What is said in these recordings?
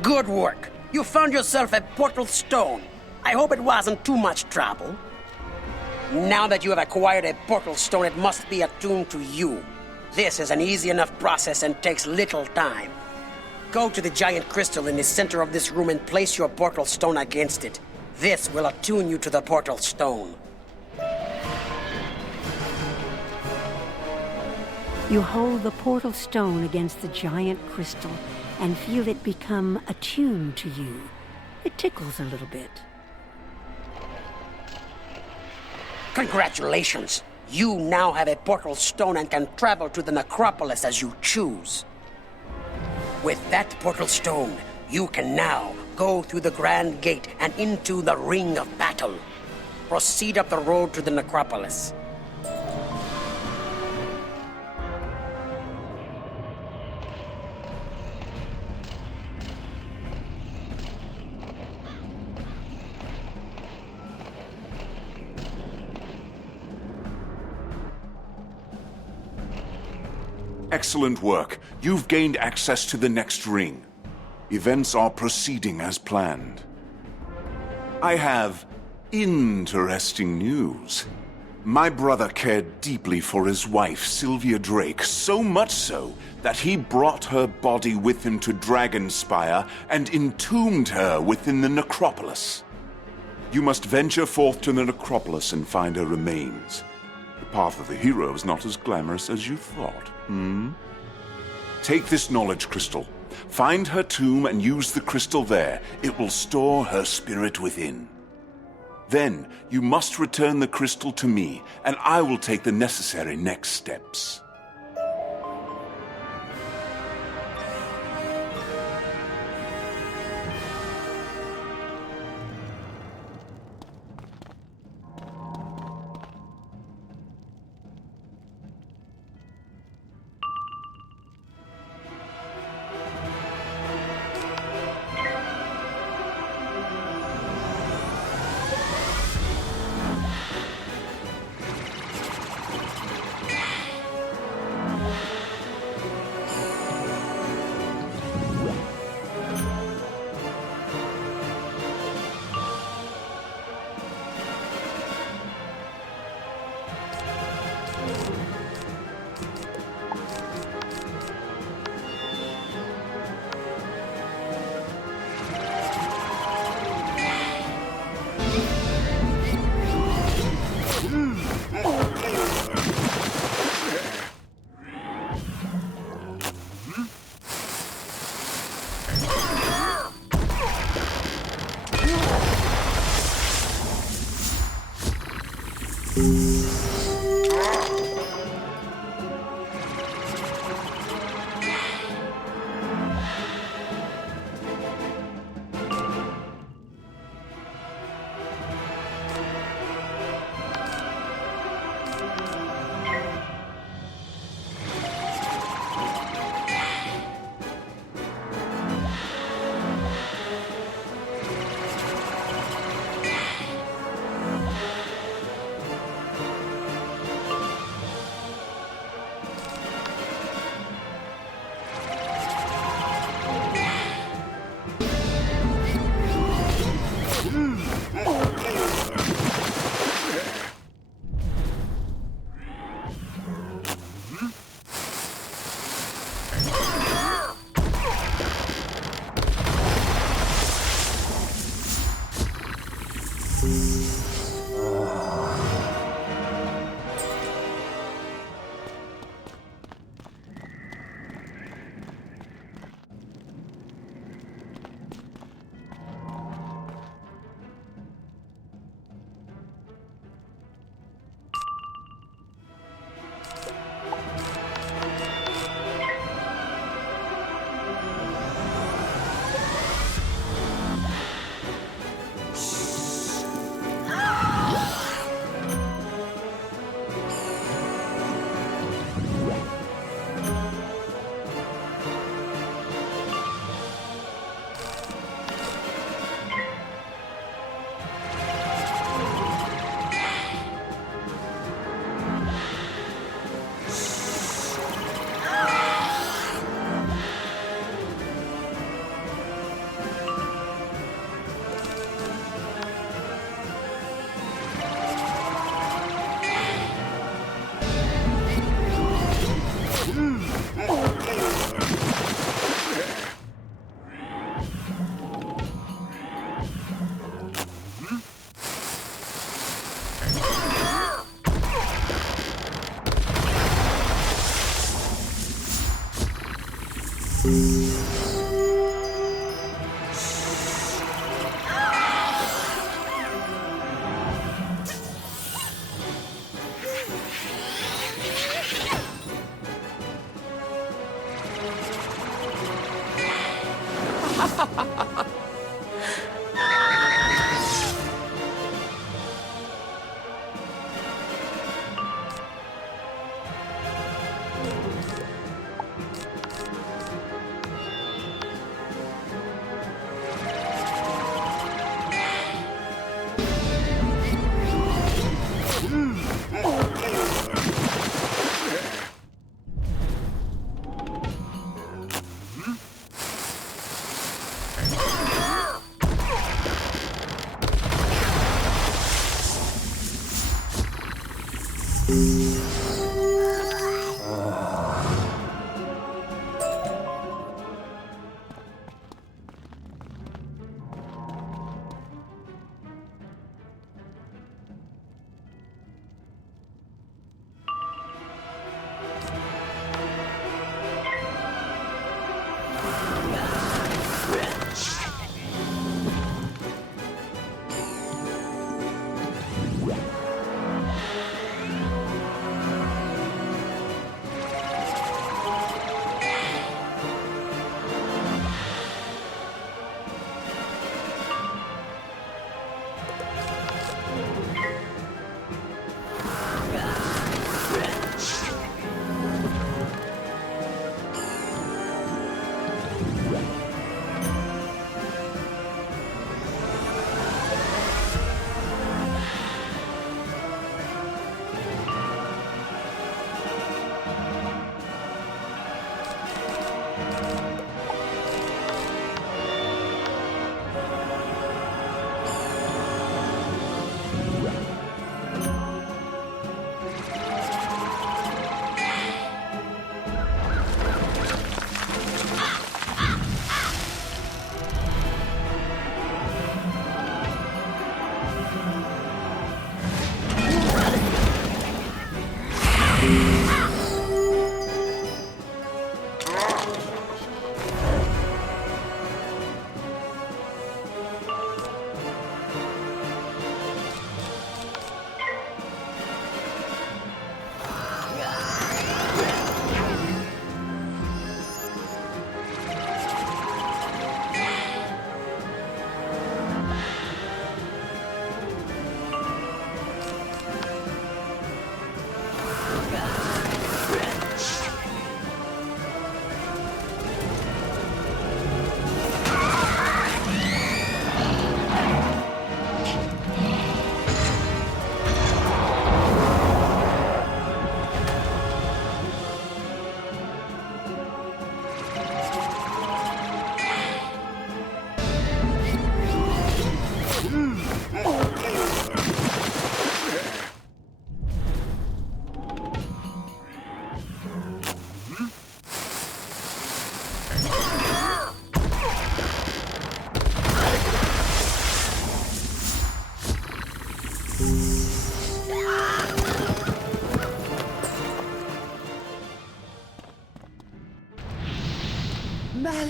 Good work. You found yourself a portal stone. I hope it wasn't too much trouble. Now that you have acquired a portal stone, it must be attuned to you. This is an easy enough process and takes little time. Go to the giant crystal in the center of this room and place your portal stone against it. This will attune you to the portal stone. You hold the portal stone against the giant crystal and feel it become attuned to you. It tickles a little bit. Congratulations! You now have a portal stone and can travel to the necropolis as you choose. With that portal stone, you can now go through the Grand Gate and into the Ring of Battle. Proceed up the road to the necropolis. Excellent work. You've gained access to the next ring. Events are proceeding as planned. I have interesting news. My brother cared deeply for his wife, Sylvia Drake, so much so that he brought her body with him to Dragonspire and entombed her within the necropolis. You must venture forth to the necropolis and find her remains. The path of the hero is not as glamorous as you thought. Take this knowledge crystal. Find her tomb and use the crystal there. It will store her spirit within. Then you must return the crystal to me, and I will take the necessary next steps.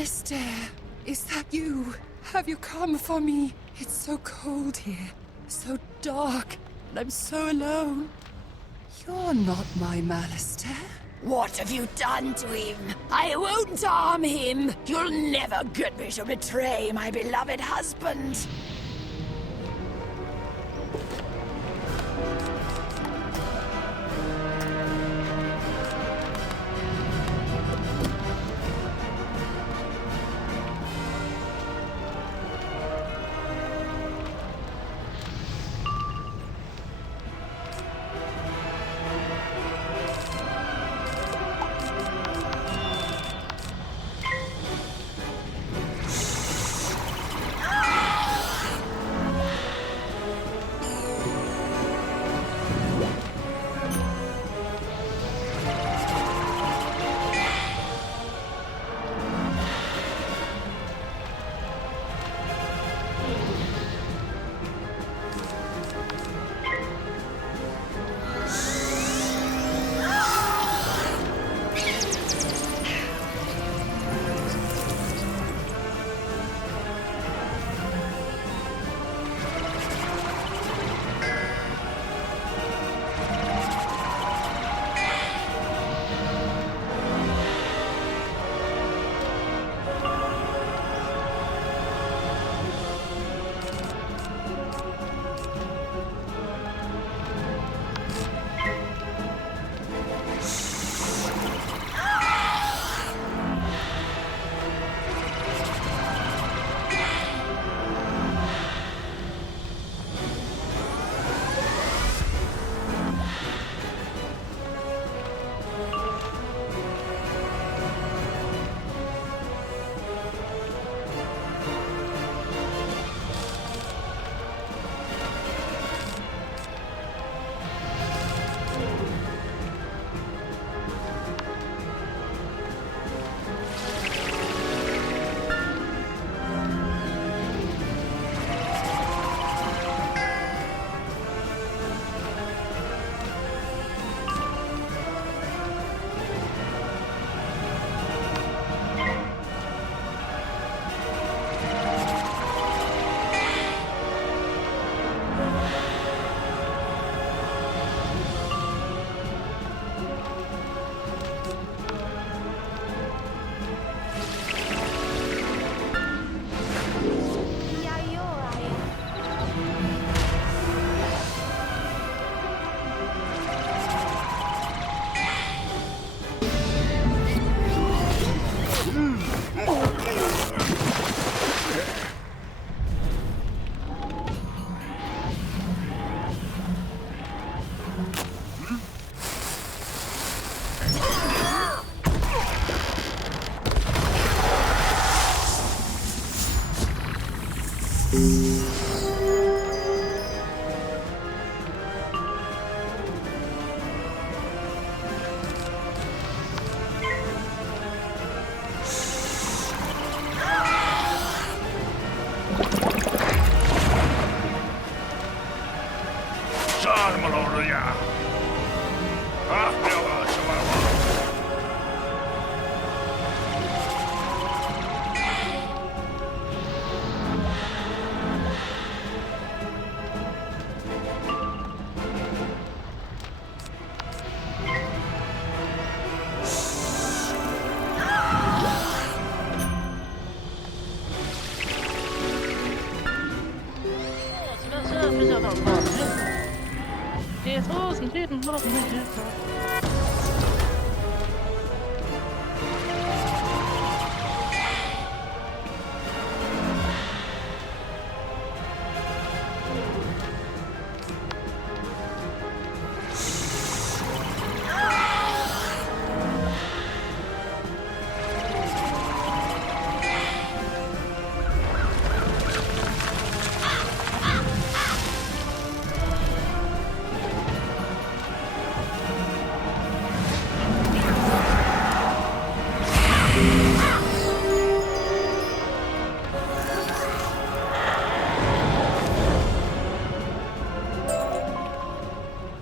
Alistair, is that you? Have you come for me? It's so cold here, so dark, and I'm so alone. You're not my Alistair. What have you done to him? I won't harm him. You'll never get me to betray my beloved husband.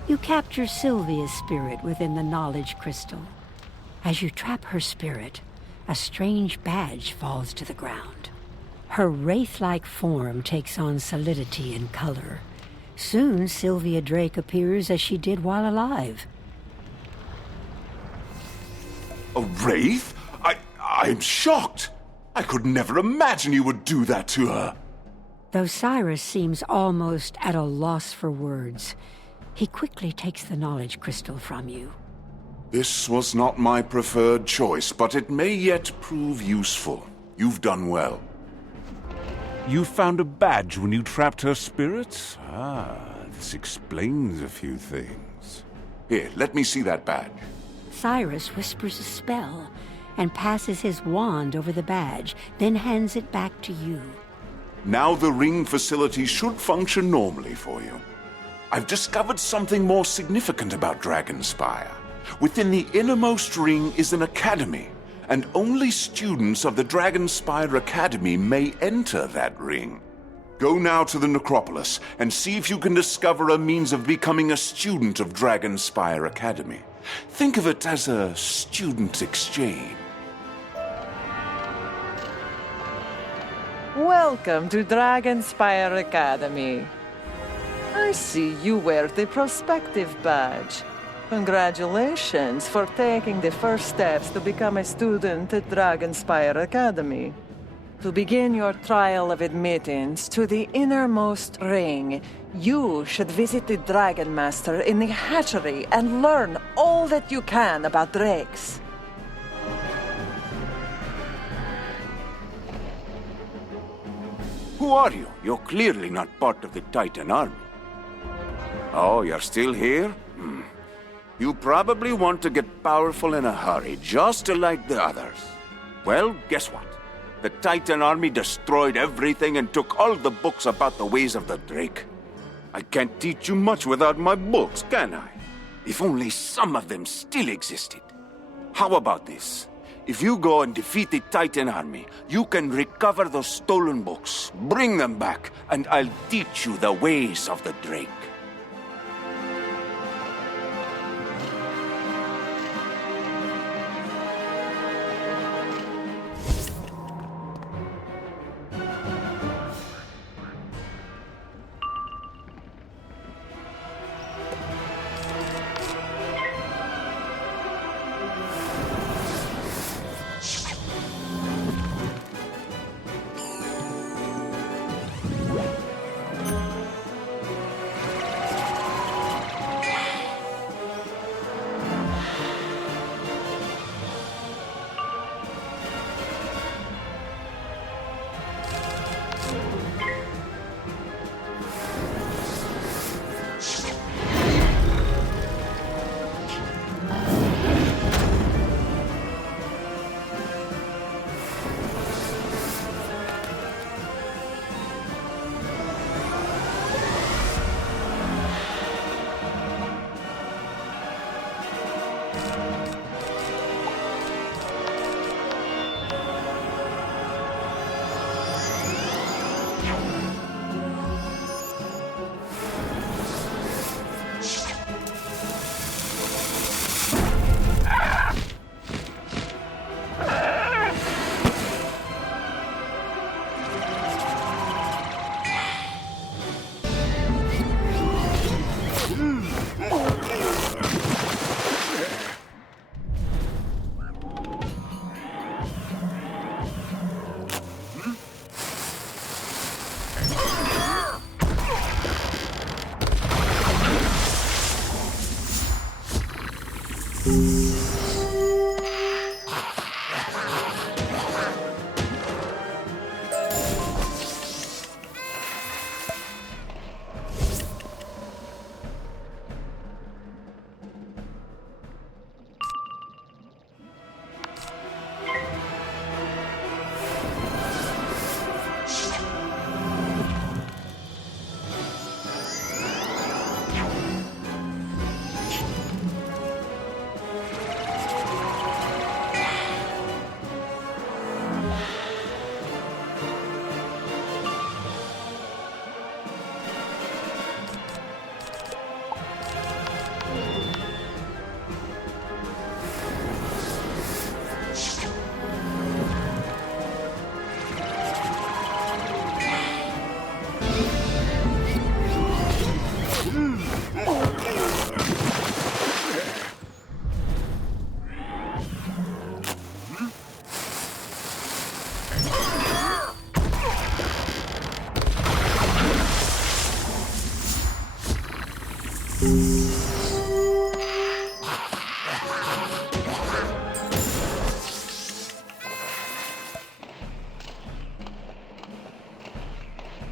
You capture Sylvia's spirit within the knowledge crystal. As you trap her spirit, a strange badge falls to the ground. Her wraith-like form takes on solidity and color. Soon, Sylvia Drake appears as she did while alive. A wraith? I'm shocked. I could never imagine you would do that to her. Though Cyrus seems almost at a loss for words, he quickly takes the knowledge crystal from you. This was not my preferred choice, but it may yet prove useful. You've done well. You found a badge when you trapped her spirit? Ah, this explains a few things. Here, let me see that badge. Cyrus whispers a spell and passes his wand over the badge, then hands it back to you. Now the ring facility should function normally for you. I've discovered something more significant about Dragonspire. Within the innermost ring is an academy, and only students of the Dragonspire Academy may enter that ring. Go now to the necropolis and see if you can discover a means of becoming a student of Dragonspire Academy. Think of it as a student exchange. Welcome to Dragonspire Academy. I see you wear the Prospective Badge. Congratulations for taking the first steps to become a student at Dragonspire Academy. To begin your trial of admittance to the innermost ring, you should visit the Dragon Master in the hatchery and learn all that you can about drakes. Who are you? You're clearly not part of the Titan army. Oh, you're still here? You probably want to get powerful in a hurry, just like the others. Well, guess what? The Titan army destroyed everything and took all the books about the ways of the Drake. I can't teach you much without my books, can I? If only some of them still existed. How about this? If you go and defeat the Titan army, you can recover those stolen books, bring them back, and I'll teach you the ways of the Drake.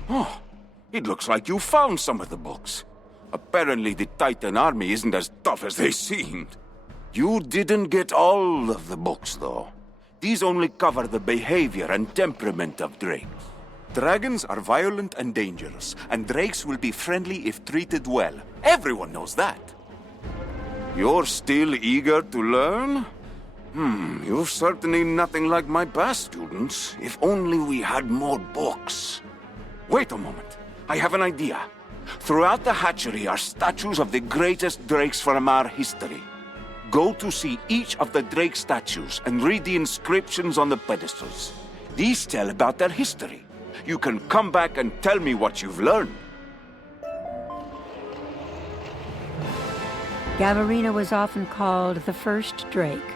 Oh, it looks like you found some of the books. Apparently the Titan army isn't as tough as they seemed. You didn't get all of the books, though. These only cover the behavior and temperament of drakes. Dragons are violent and dangerous, and drakes will be friendly if treated well. Everyone knows that. You're still eager to learn? You're certainly nothing like my past students. If only we had more books. Wait a moment. I have an idea. Throughout the hatchery are statues of the greatest drakes from our history. Go to see each of the drake statues and read the inscriptions on the pedestals. These tell about their history. You can come back and tell me what you've learned. Gavarina was often called the first Drake.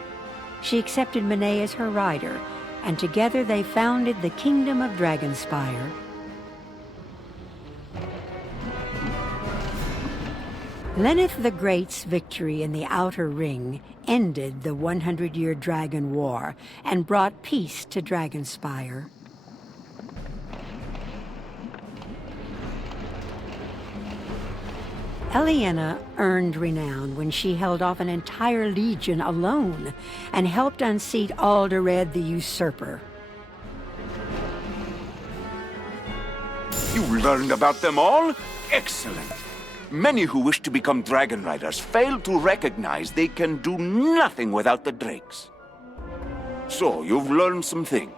She accepted Manet as her rider, and together they founded the Kingdom of Dragonspire. Lenneth the Great's victory in the Outer Ring ended the 100-year Dragon War and brought peace to Dragonspire. Eliana earned renown when she held off an entire legion alone and helped unseat Alderred the Usurper. You learned about them all? Excellent. Many who wish to become dragon riders fail to recognize they can do nothing without the drakes. So, you've learned some things,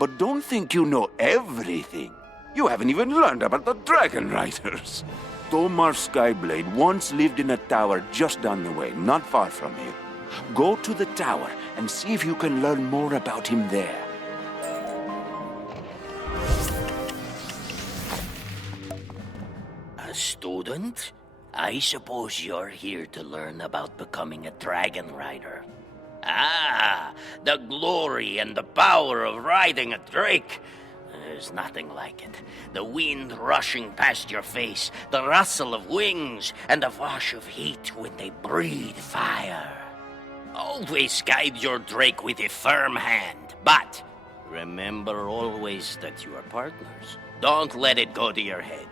but don't think you know everything. You haven't even learned about the dragon riders. Tomar Skyblade once lived in a tower just down the way, not far from here. Go to the tower and see if you can learn more about him there. A student? I suppose you're here to learn about becoming a dragon rider. Ah, the glory and the power of riding a drake. There's nothing like it. The wind rushing past your face, the rustle of wings, and the wash of heat when they breathe fire. Always guide your drake with a firm hand, but remember always that you are partners. Don't let it go to your head.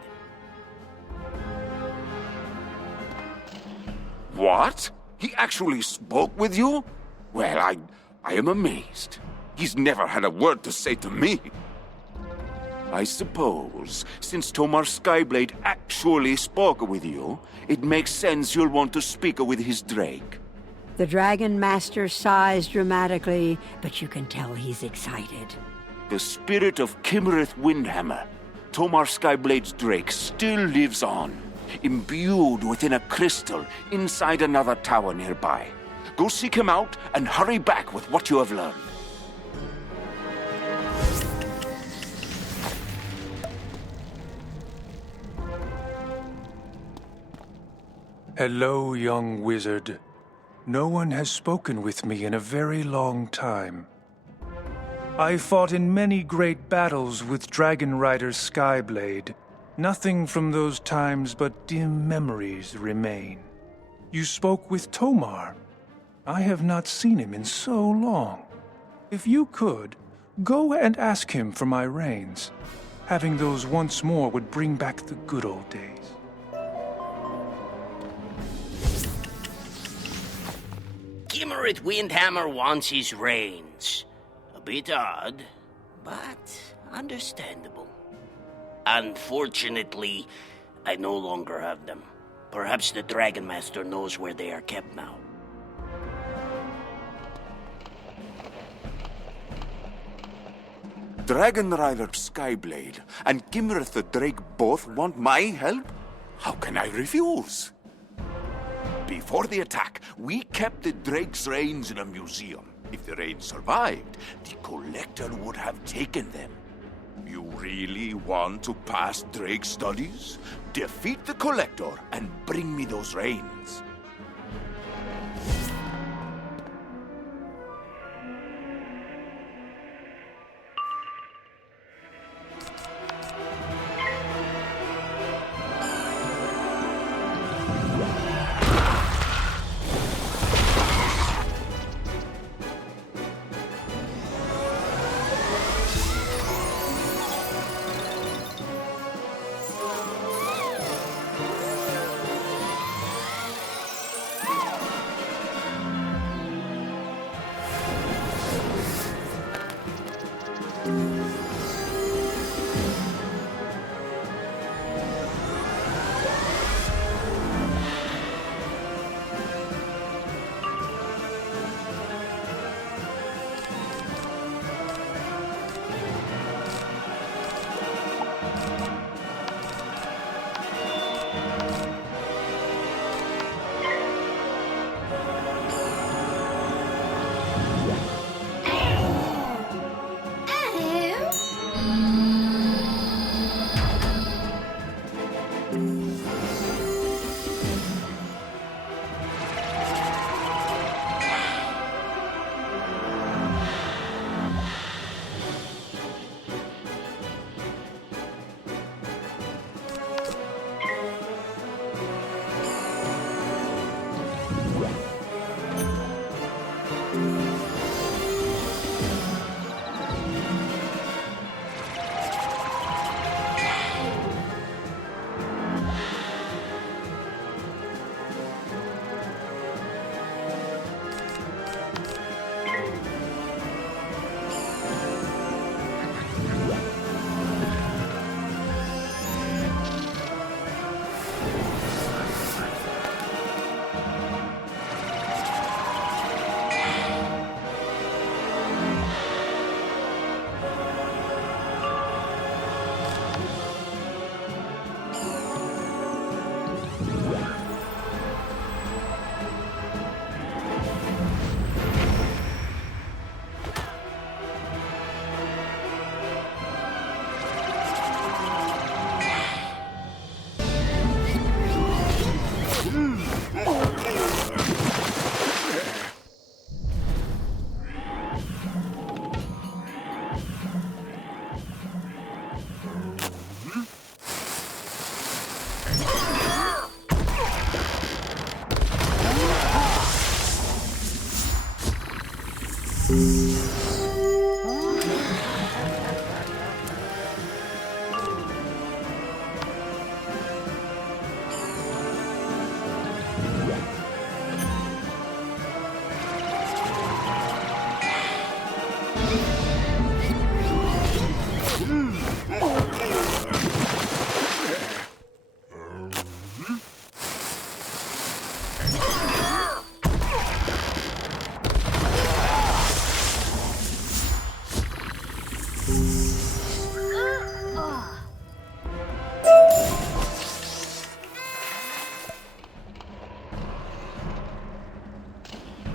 What? He actually spoke with you? Well, I am amazed. He's never had a word to say to me. I suppose, since Tomar Skyblade actually spoke with you, it makes sense you'll want to speak with his drake. The Dragon Master sighs dramatically, but you can tell he's excited. The spirit of Kimmereth Windhammer, Tomar Skyblade's drake, still lives on, imbued within a crystal inside another tower nearby. Go seek him out and hurry back with what you have learned. Hello, young wizard. No one has spoken with me in a very long time. I fought in many great battles with Dragon Rider Skyblade. Nothing from those times but dim memories remain. You spoke with Tomar. I have not seen him in so long. If you could, go and ask him for my reins. Having those once more would bring back the good old days. Kimmereth Windhammer wants his reins. A bit odd, but understandable. Unfortunately, I no longer have them. Perhaps the Dragon Master knows where they are kept now. Dragon Rider Skyblade and Kimmereth the Drake both want my help? How can I refuse? Before the attack, we kept the Drake's reins in a museum. If the reins survived, the Collector would have taken them. You really want to pass Drake studies? Defeat the Collector and bring me those reins.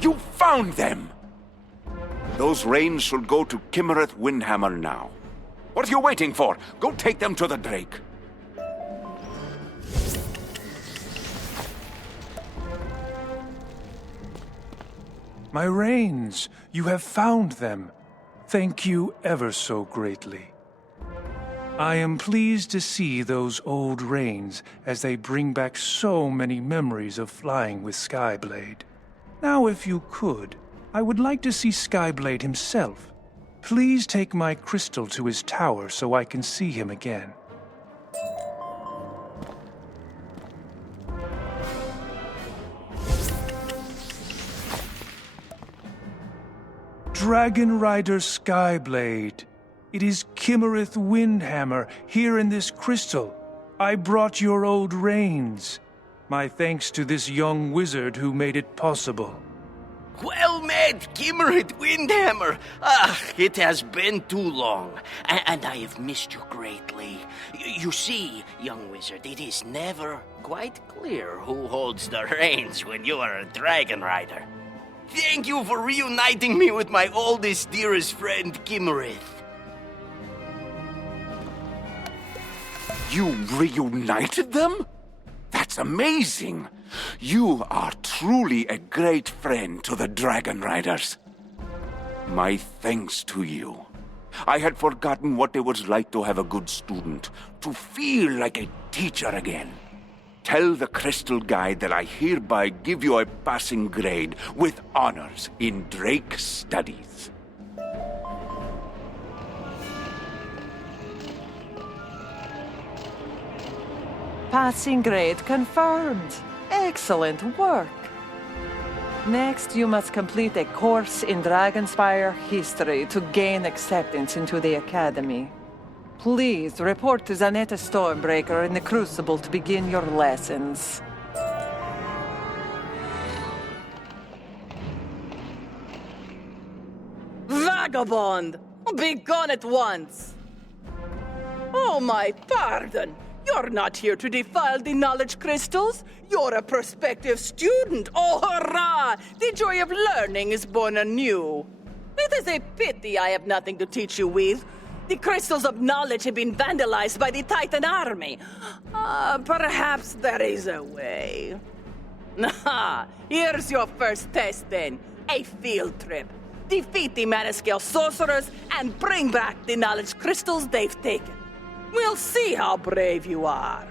You found them! Those reins should go to Kimmereth Windhammer now. What are you waiting for? Go take them to the Drake. My reins! You have found them. Thank you ever so greatly. I am pleased to see those old reins as they bring back so many memories of flying with Skyblade. Now, if you could, I would like to see Skyblade himself. Please take my crystal to his tower so I can see him again. Dragon Rider Skyblade. It is Kimmereth Windhammer here in this crystal. I brought your old reins. My thanks to this young wizard who made it possible. Well met, Kimmereth Windhammer. Ah, it has been too long, and I have missed you greatly. You see, young wizard, it is never quite clear who holds the reins when you are a dragon rider. Thank you for reuniting me with my oldest, dearest friend, Kimmereth. You reunited them? That's amazing! You are truly a great friend to the Dragon Riders. My thanks to you. I had forgotten what it was like to have a good student, to feel like a teacher again. Tell the Crystal Guide that I hereby give you a passing grade with honors in Drake Studies. Passing grade confirmed. Excellent work. Next, you must complete a course in Dragonspire history to gain acceptance into the Academy. Please report to Zanetta Stormbreaker in the Crucible to begin your lessons. Vagabond! Be gone at once! Oh, my pardon! You're not here to defile the knowledge crystals. You're a prospective student. Oh, hurrah! The joy of learning is born anew. It is a pity I have nothing to teach you with. The crystals of knowledge have been vandalized by the Titan army. Perhaps there is a way. Here's your first test, then. A field trip. Defeat the Manascale sorcerers and bring back the knowledge crystals they've taken. We'll see how brave you are.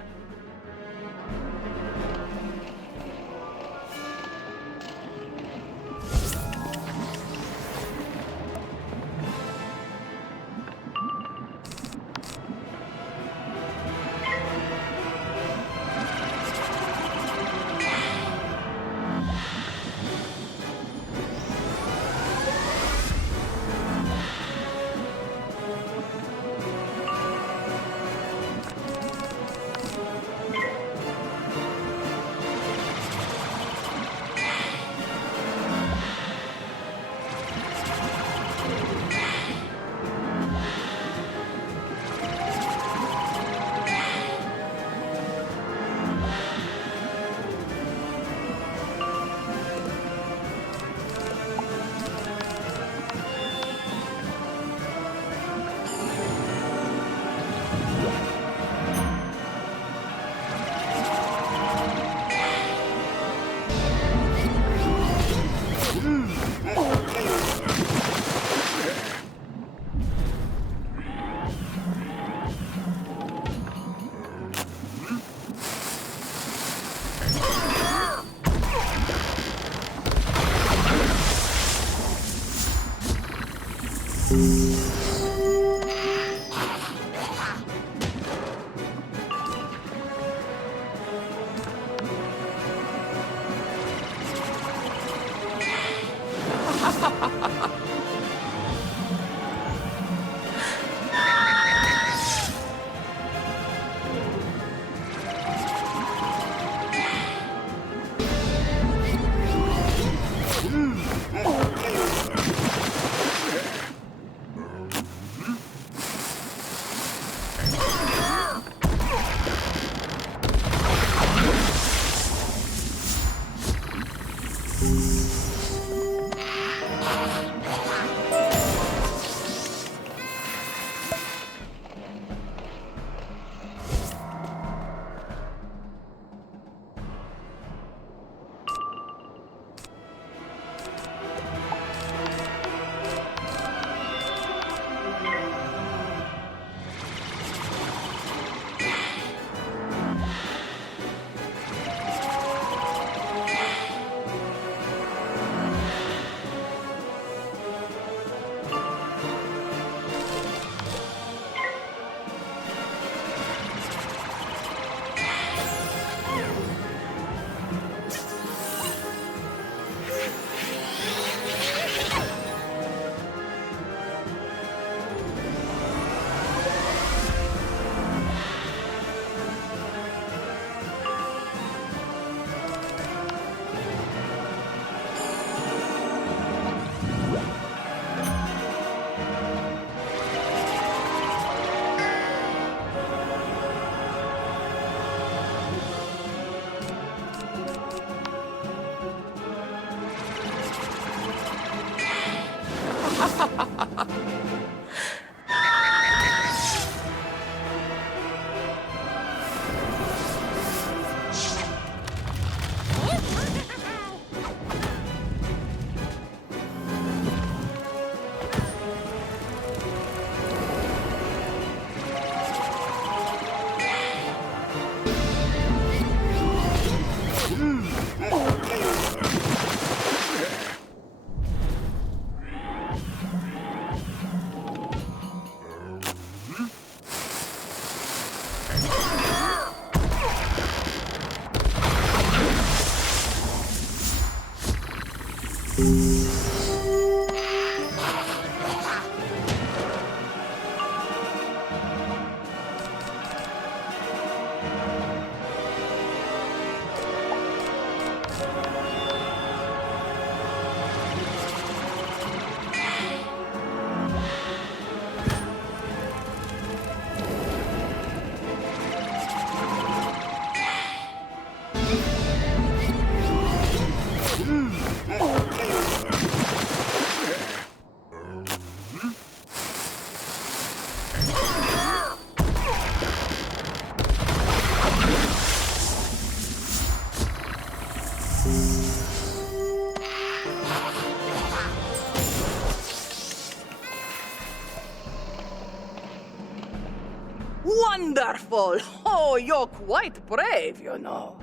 Wonderful! Oh, you're quite brave, you know.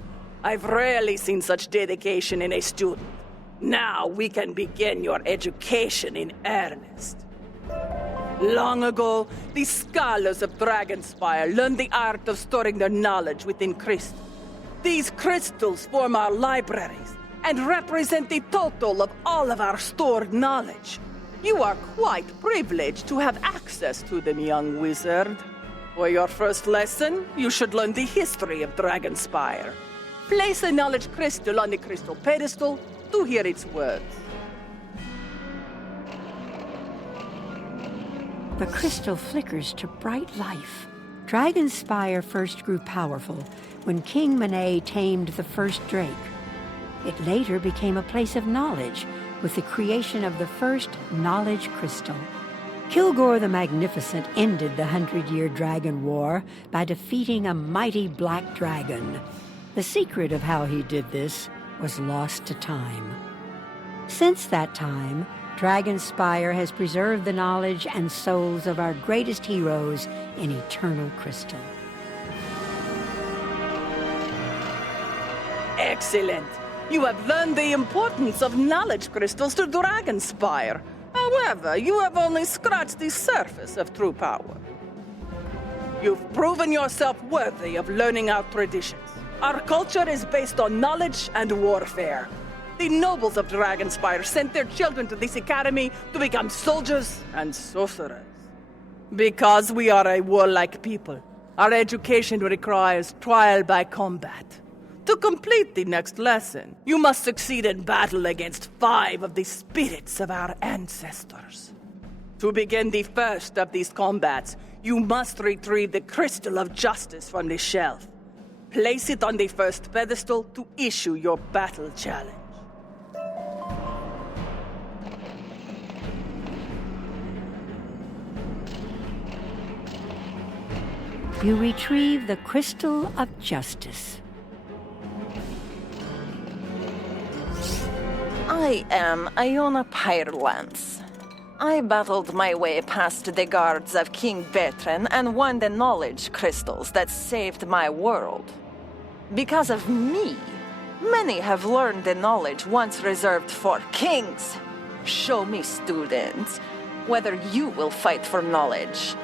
I've rarely seen such dedication in a student. Now we can begin your education in earnest. Long ago, the scholars of Dragonspire learned the art of storing their knowledge within crystals. These crystals form our libraries and represent the total of all of our stored knowledge. You are quite privileged to have access to them, young wizard. For your first lesson, you should learn the history of Dragonspire. Place a knowledge crystal on the crystal pedestal to hear its words. The crystal flickers to bright life. Dragonspire first grew powerful when King Monet tamed the first drake. It later became a place of knowledge with the creation of the first knowledge crystal. Kilgore the Magnificent ended the 100-year Dragon War by defeating a mighty black dragon. The secret of how he did this was lost to time. Since that time, Dragonspire has preserved the knowledge and souls of our greatest heroes in eternal crystal. Excellent! You have learned the importance of knowledge crystals to Dragonspire. However, you have only scratched the surface of true power. You've proven yourself worthy of learning our traditions. Our culture is based on knowledge and warfare. The nobles of Dragonspire sent their children to this academy to become soldiers and sorcerers. Because we are a warlike people, our education requires trial by combat. To complete the next lesson, you must succeed in battle against 5 of the spirits of our ancestors. To begin the first of these combats, you must retrieve the Crystal of Justice from the shelf. Place it on the first pedestal to issue your battle challenge. You retrieve the Crystal of Justice. I am Iona Pyrelance. I battled my way past the guards of King Bertrand and won the knowledge crystals that saved my world. Because of me, many have learned the knowledge once reserved for kings. Show me, students, whether you will fight for knowledge.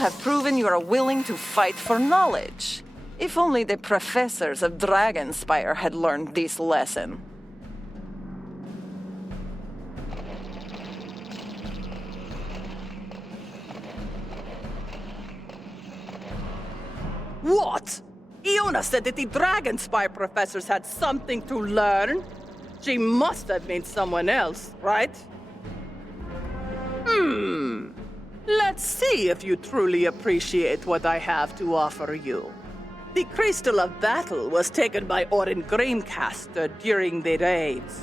Have proven you are willing to fight for knowledge. If only the professors of Dragonspire had learned this lesson. What? Iona said that the Dragonspire professors had something to learn? She must have meant someone else, right? Let's see if you truly appreciate what I have to offer you. The Crystal of Battle was taken by Orin Gramecaster during the raids.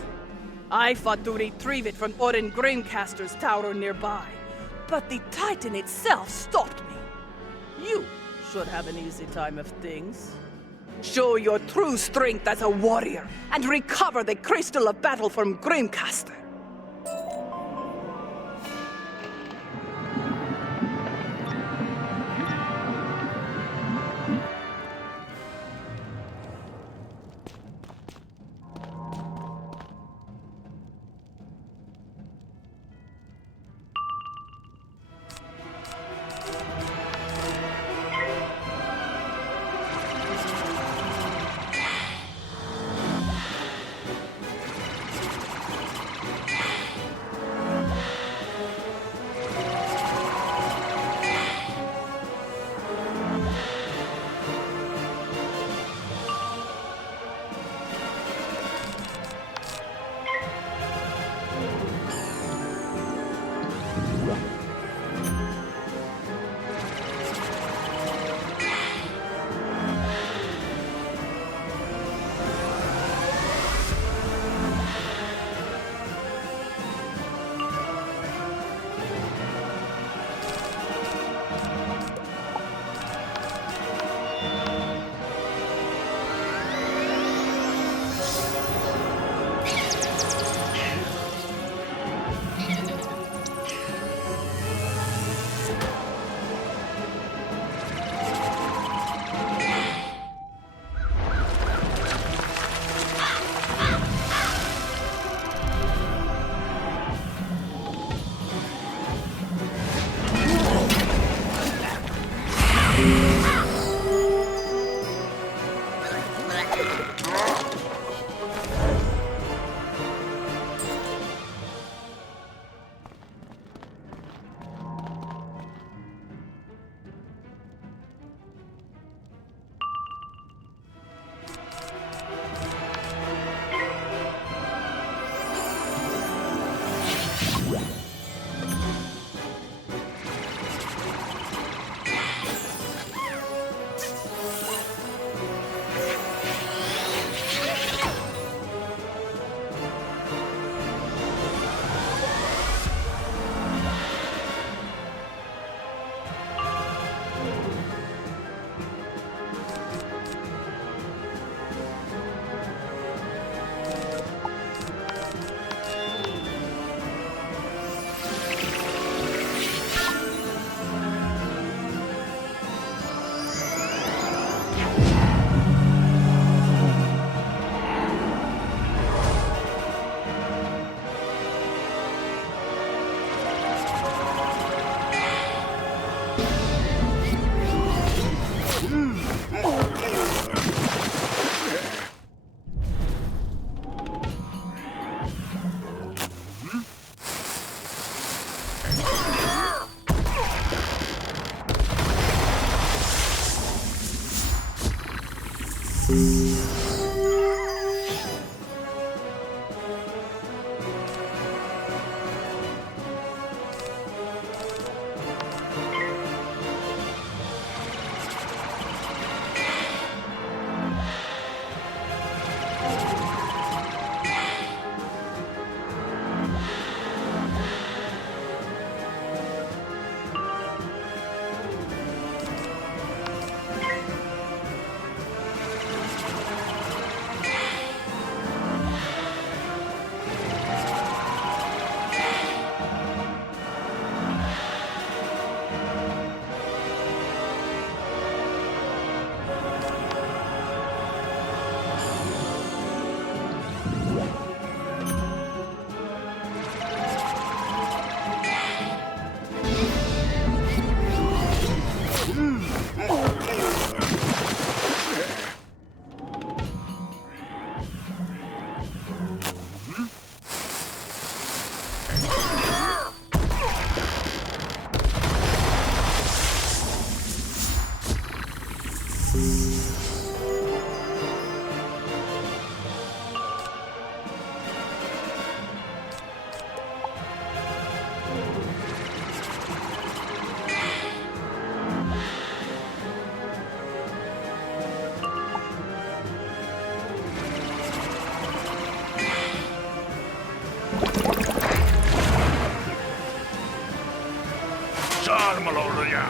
I fought to retrieve it from Orin Gramecaster's tower nearby, but the Titan itself stopped me. You should have an easy time of things. Show your true strength as a warrior, and recover the Crystal of Battle from Grimcaster. Sarmaloria!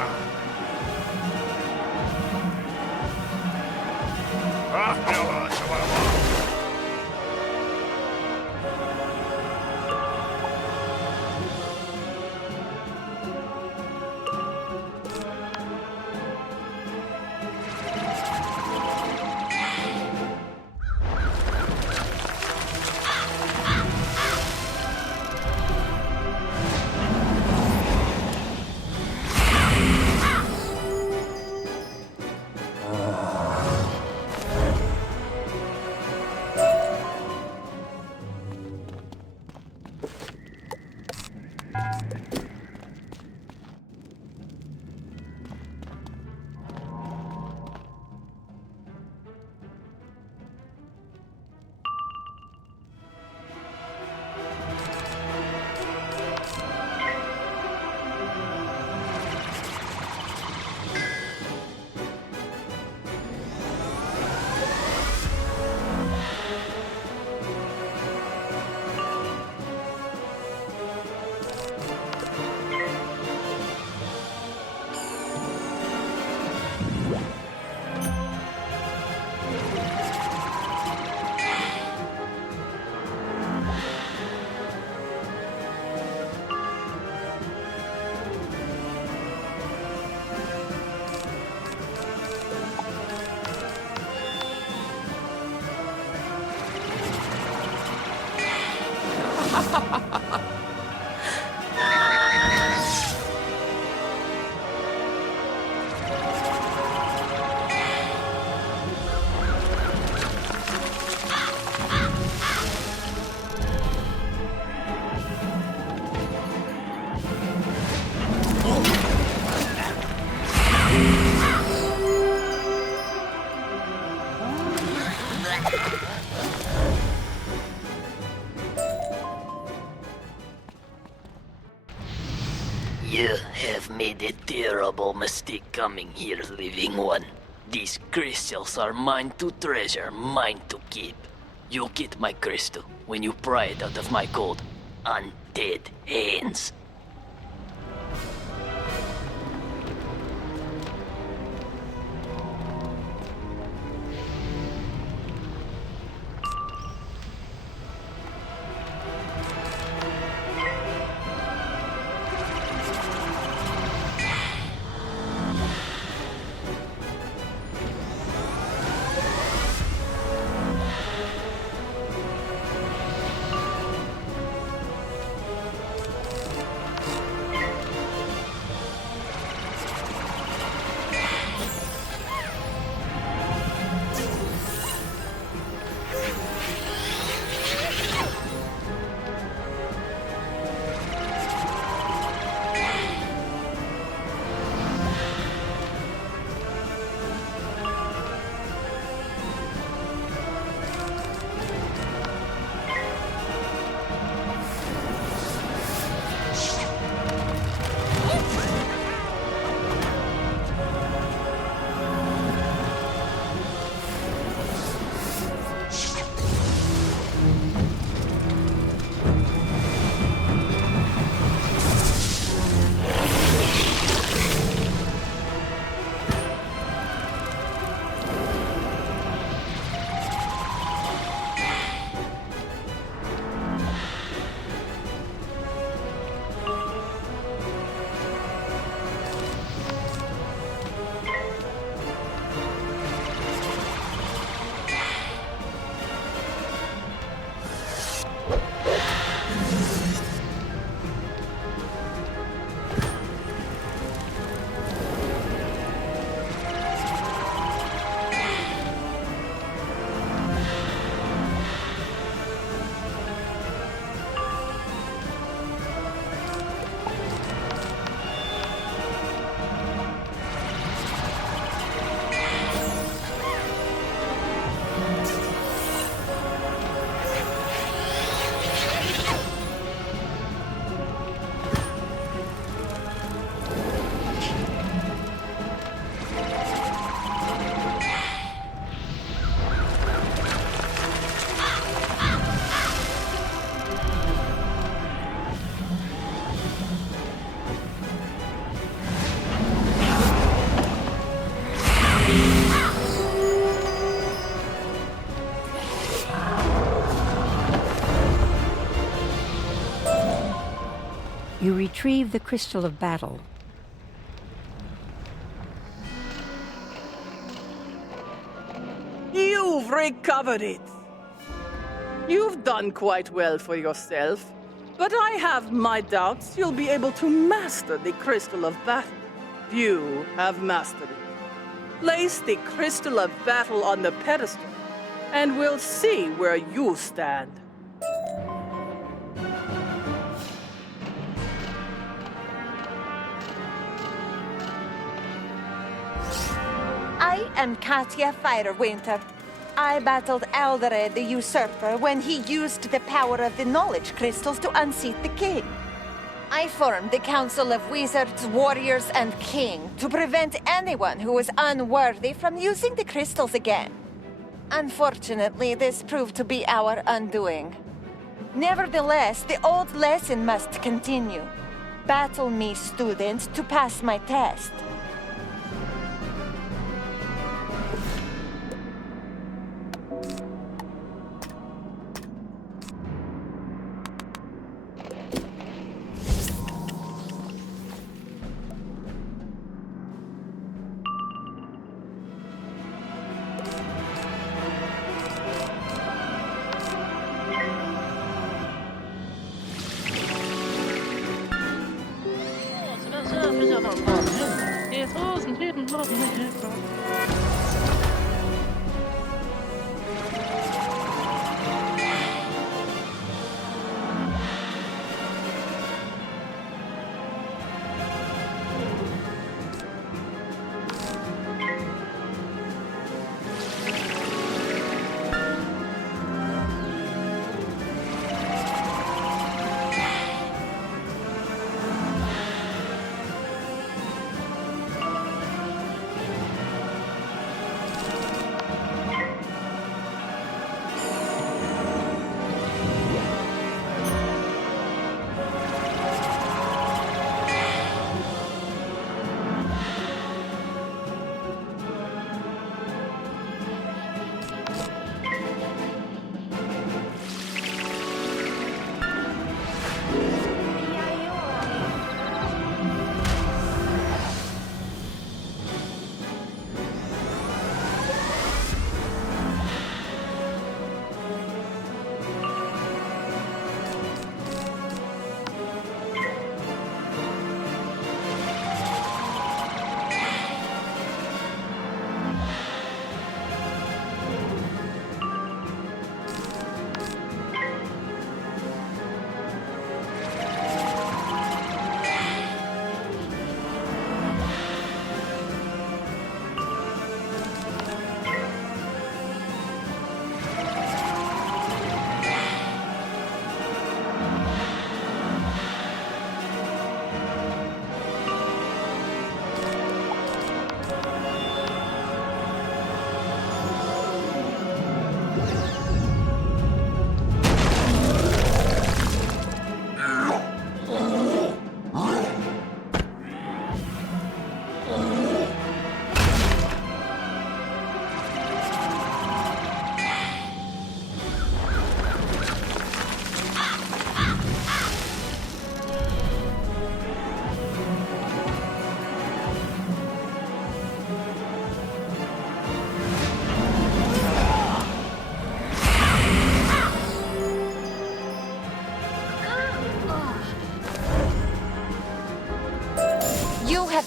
You have made a terrible mistake coming here, living one. These crystals are mine to treasure, mine to keep. You get my crystal when you pry it out of my cold, undead hands. retrieve the Crystal of Battle. You've recovered it. You've done quite well for yourself, but I have my doubts you'll be able to master the Crystal of Battle. You have mastered it. Place the Crystal of Battle on the pedestal, and we'll see where you stand. I am Katya Firewinter. I battled Aldered the Usurper when he used the power of the knowledge crystals to unseat the king. I formed the Council of Wizards, Warriors, and King to prevent anyone who was unworthy from using the crystals again. Unfortunately, this proved to be our undoing. Nevertheless, the old lesson must continue. Battle me, student, to pass my test.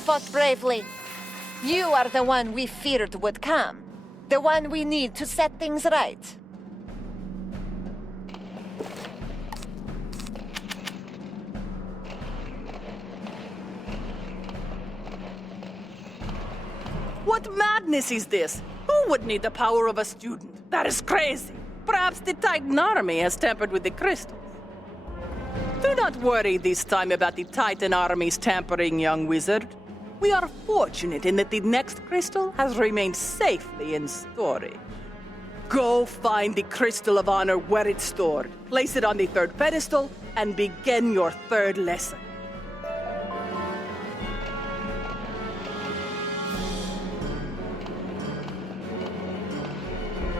Fought bravely. You are the one we feared would come. The one we need to set things right. What madness is this? Who would need the power of a student? That is crazy. Perhaps the Titan army has tampered with the crystals. Do not worry this time about the Titan army's tampering, young wizard. We are fortunate in that the next crystal has remained safely in storage. Go find the Crystal of Honor where it's stored, place it on the third pedestal, and begin your third lesson.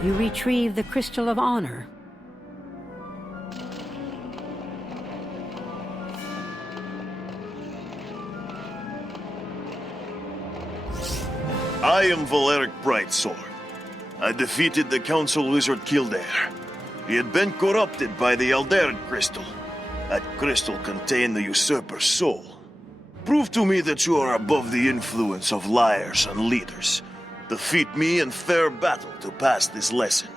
You retrieve the Crystal of Honor. I am Valeric Brightsword. I defeated the Council Wizard Kildare. He had been corrupted by the Alderaan crystal. That crystal contained the usurper's soul. Prove to me that you are above the influence of liars and leaders. Defeat me in fair battle to pass this lesson.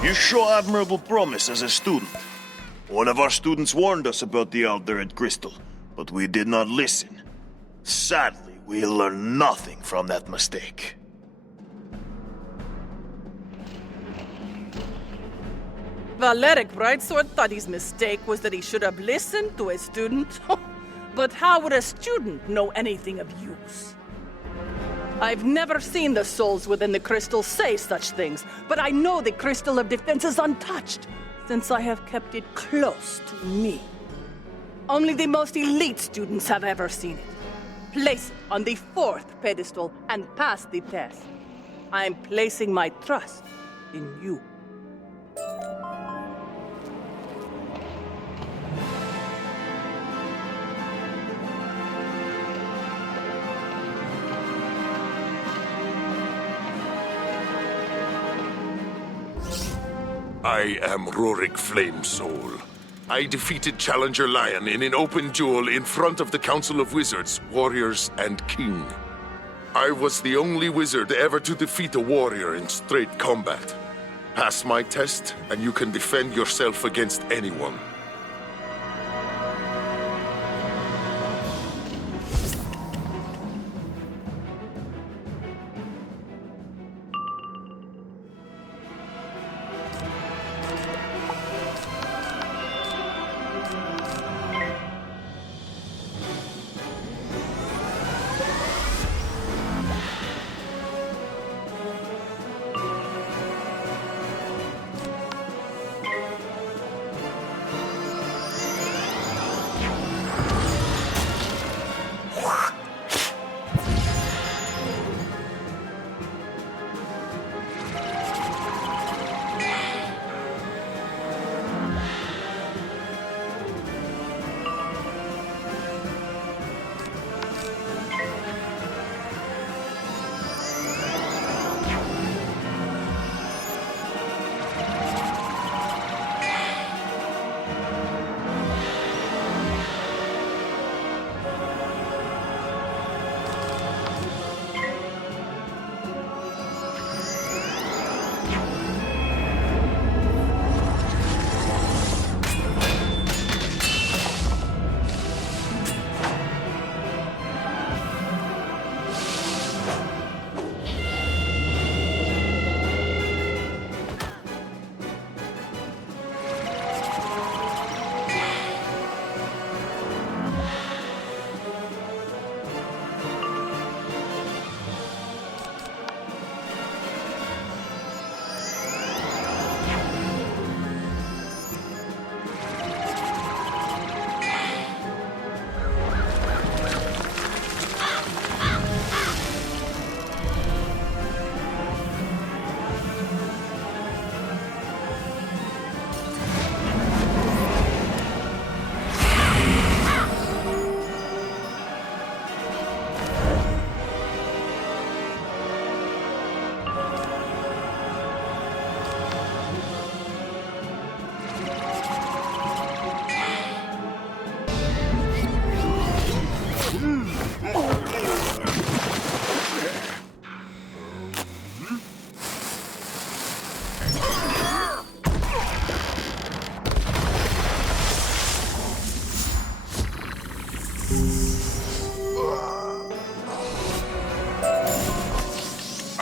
You show admirable promise as a student. One of our students warned us about the Alderaan crystal, but we did not listen. Sadly, we learned nothing from that mistake. Valeric Brightsword thought his mistake was that he should have listened to a student. But how would a student know anything of use? I've never seen the souls within the crystal say such things, but I know the crystal of defense is untouched, since I have kept it close to me. Only the most elite students have ever seen it. Place it on the 4th pedestal and pass the test. I'm placing my trust in you. I am Rorik Flamesoul. I defeated Challenger Lion in an open duel in front of the Council of Wizards, Warriors, and King. I was the only wizard ever to defeat a warrior in straight combat. Pass my test, and you can defend yourself against anyone.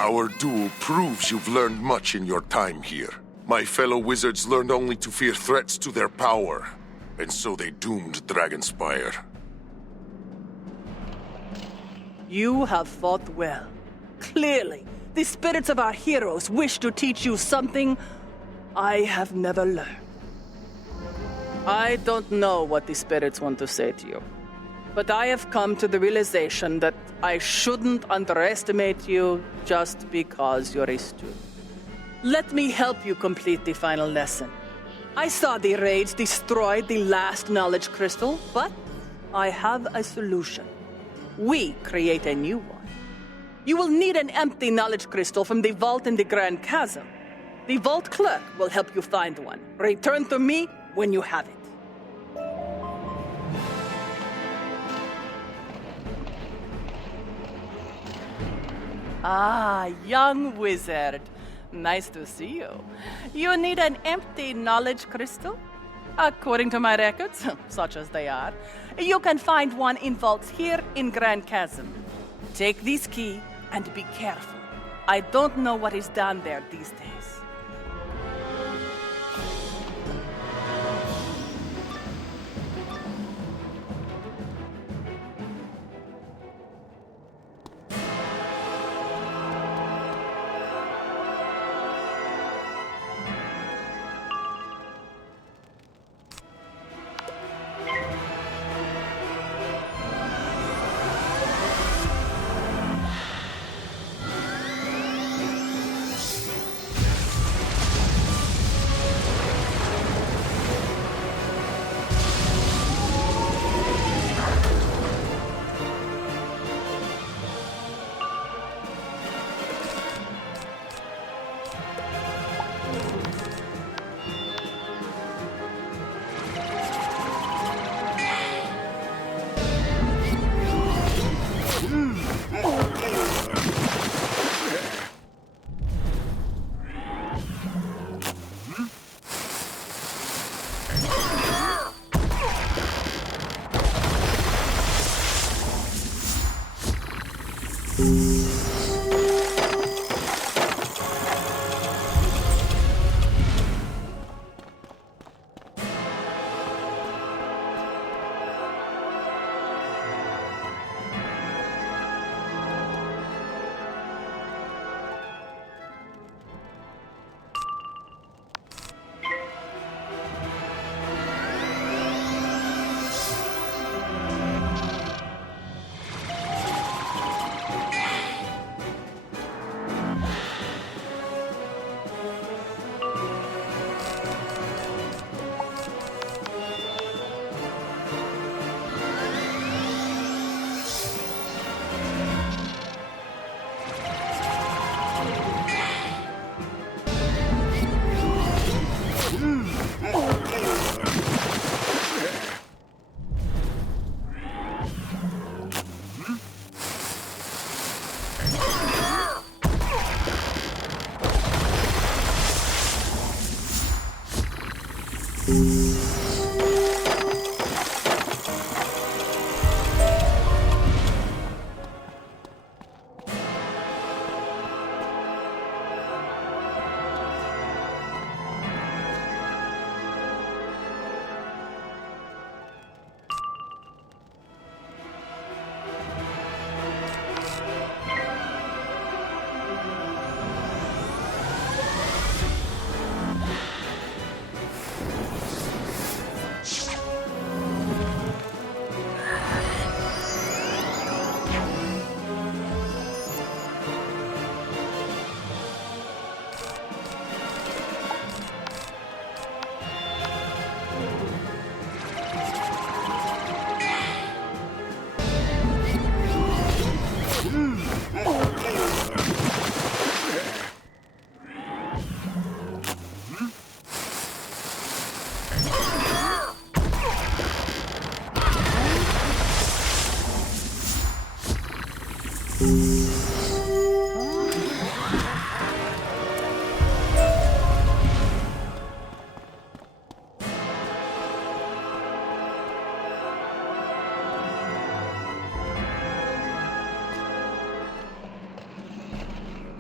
Our duel proves you've learned much in your time here. My fellow wizards learned only to fear threats to their power, and so they doomed Dragonspire. You have fought well. Clearly, the spirits of our heroes wish to teach you something I have never learned. I don't know what the spirits want to say to you, but I have come to the realization that I shouldn't underestimate you just because you're a student. Let me help you complete the final lesson. I saw the raids destroy the last knowledge crystal, but I have a solution. We create a new one. You will need an empty knowledge crystal from the vault in the Grand Chasm. The vault clerk will help you find one. Return to me when you have it. Ah, young wizard. Nice to see you. You need an empty knowledge crystal? According to my records, such as they are, you can find one in vaults here in Grand Chasm. Take this key and be careful. I don't know what is down there these days.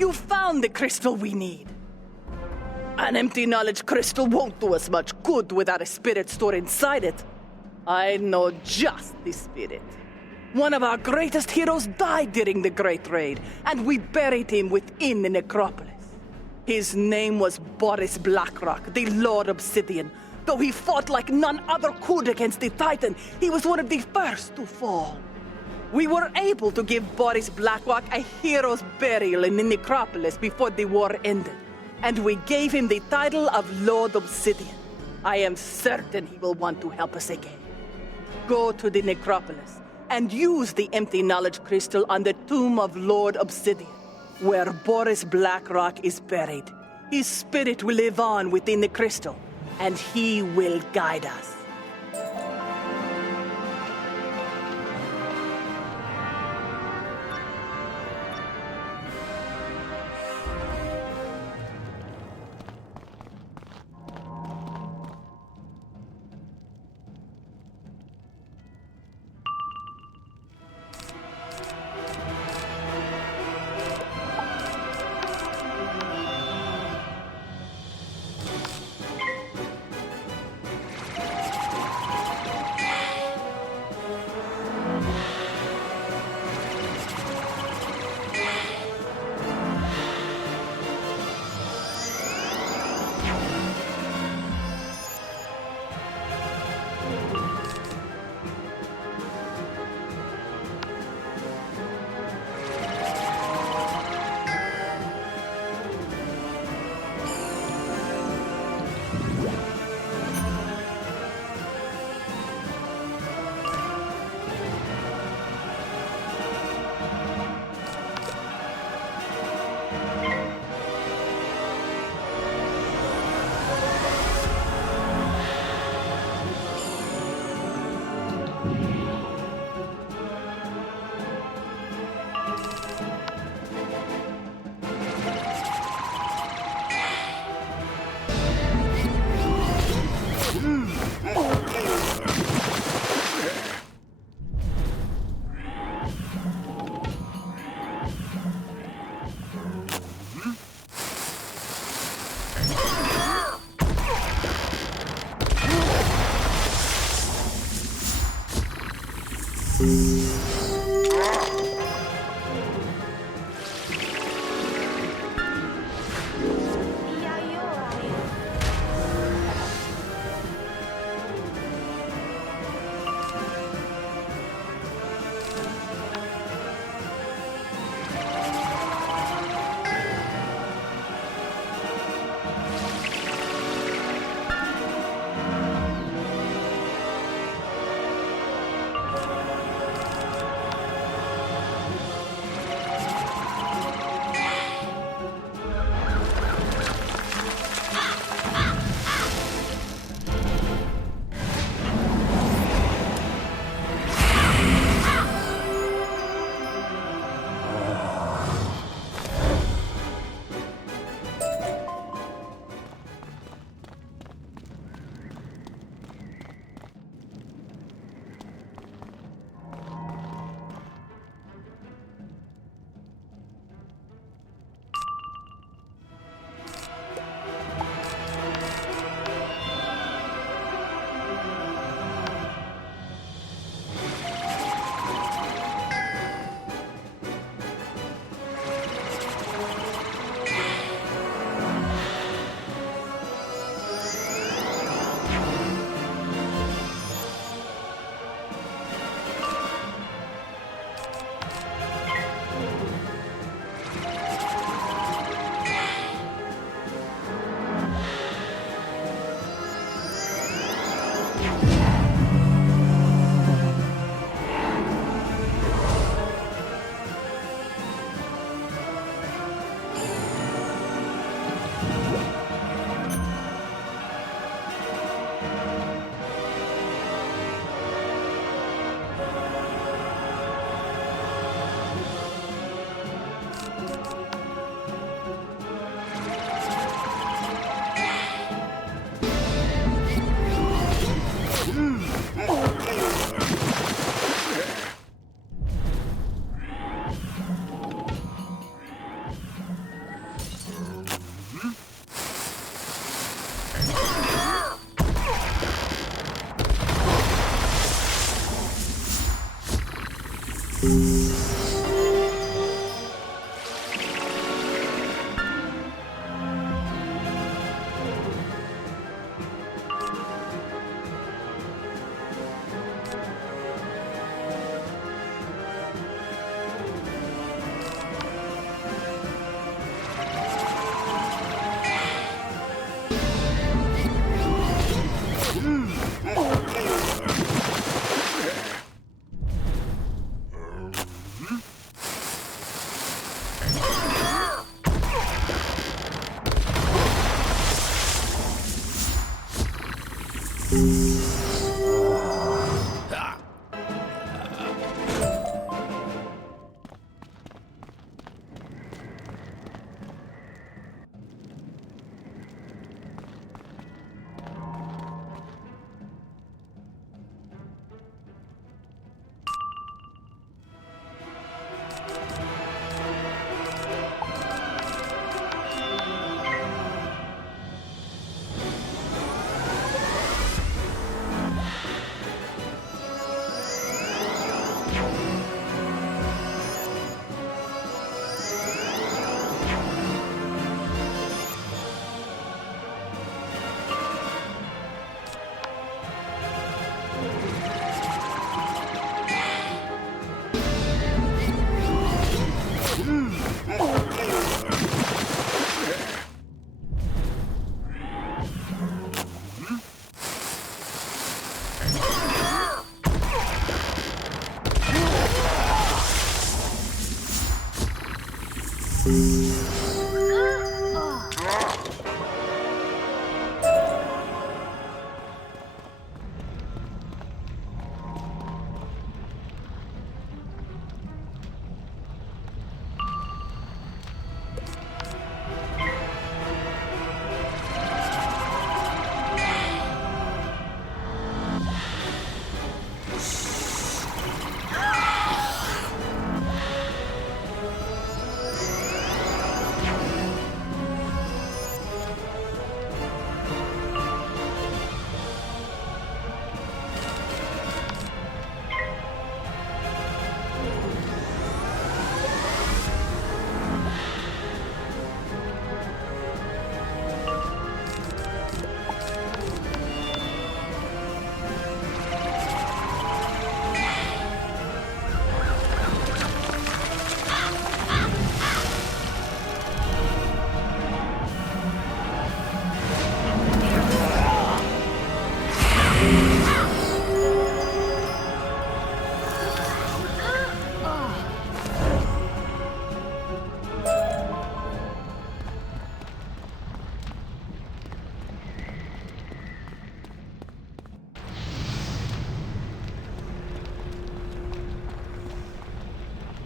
You found the crystal we need. An empty knowledge crystal won't do us much good without a spirit stored inside it. I know just the spirit. One of our greatest heroes died during the Great Raid, and we buried him within the necropolis. His name was Boris Blackrock, the Lord Obsidian. Though he fought like none other could against the Titan, he was one of the first to fall. We were able to give Boris Blackrock a hero's burial in the necropolis before the war ended, and we gave him the title of Lord Obsidian. I am certain he will want to help us again. Go to the necropolis and use the empty knowledge crystal on the tomb of Lord Obsidian, where Boris Blackrock is buried. His spirit will live on within the crystal, and he will guide us.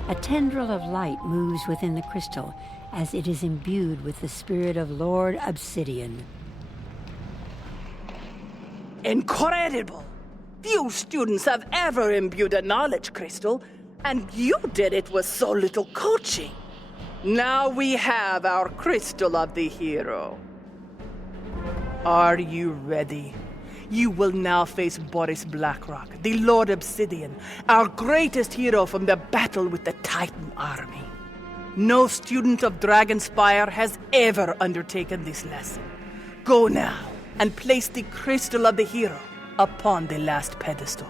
A tendril of light moves within the crystal as it is imbued with the spirit of Lord Obsidian. Incredible! Few students have ever imbued a knowledge crystal, and you did it with so little coaching. Now we have our crystal of the hero. Are you ready? You will now face Boris Blackrock, the Lord Obsidian, our greatest hero from the battle with the Titan army. No student of Dragonspire has ever undertaken this lesson. Go now and place the crystal of the hero upon the last pedestal.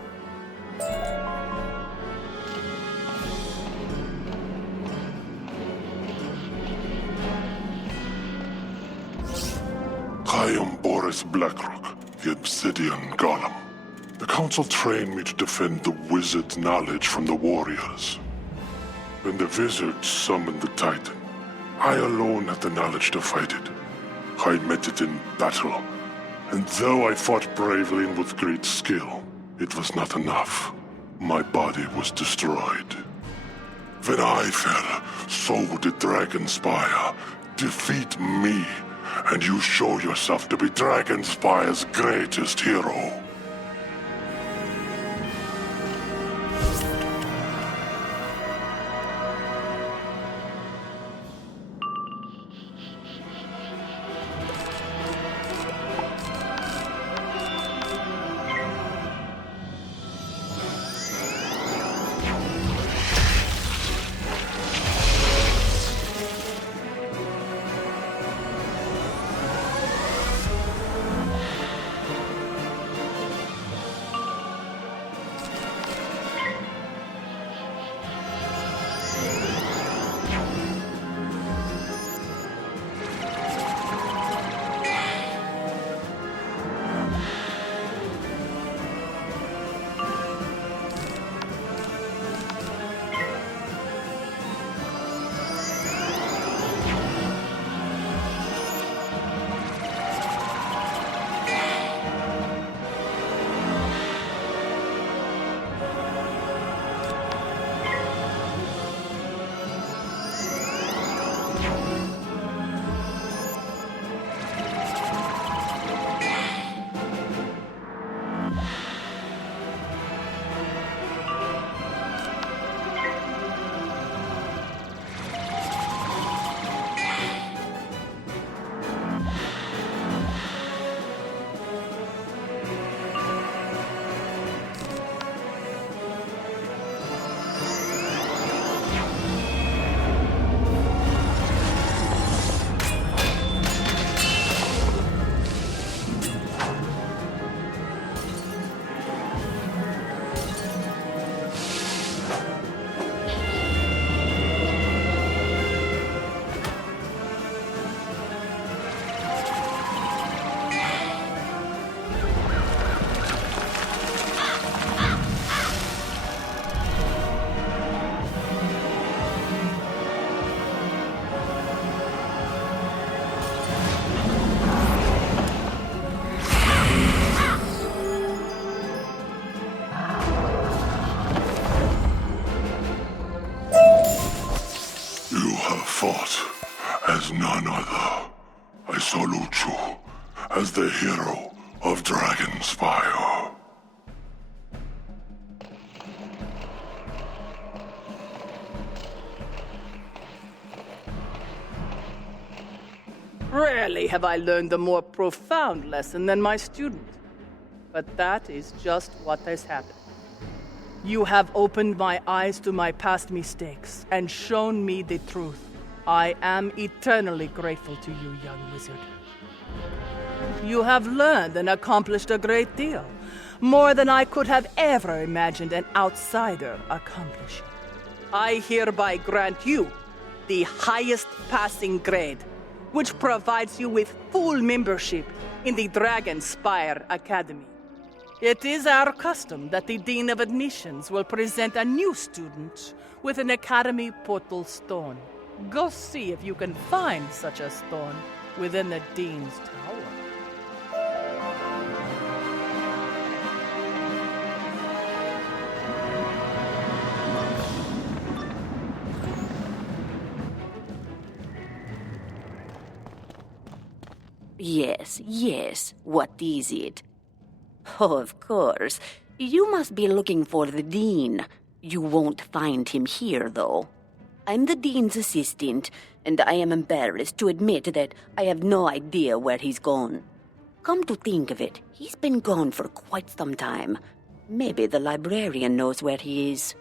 I am Boris Blackrock, the Obsidian Golem. The Council trained me to defend the Wizard's knowledge from the warriors. When the Wizard summoned the Titan, I alone had the knowledge to fight it. I met it in battle, and though I fought bravely and with great skill, it was not enough. My body was destroyed. When I fell, so did Dragonspire. Defeat me, and you show yourself to be Dragonspire's greatest hero. salute you as the hero of Dragonspire. Rarely have I learned a more profound lesson than my student. But that is just what has happened. You have opened my eyes to my past mistakes and shown me the truth. I am eternally grateful to you, young wizard. You have learned and accomplished a great deal, more than I could have ever imagined an outsider accomplishing. I hereby grant you the highest passing grade, which provides you with full membership in the Dragonspire Academy. It is our custom that the Dean of Admissions will present a new student with an Academy portal stone. Go see if you can find such a stone within the Dean's Tower. Yes. What is it? Oh, of course. You must be looking for the Dean. You won't find him here, though. I'm the Dean's assistant, and I am embarrassed to admit that I have no idea where he's gone. Come to think of it, he's been gone for quite some time. Maybe the librarian knows where he is.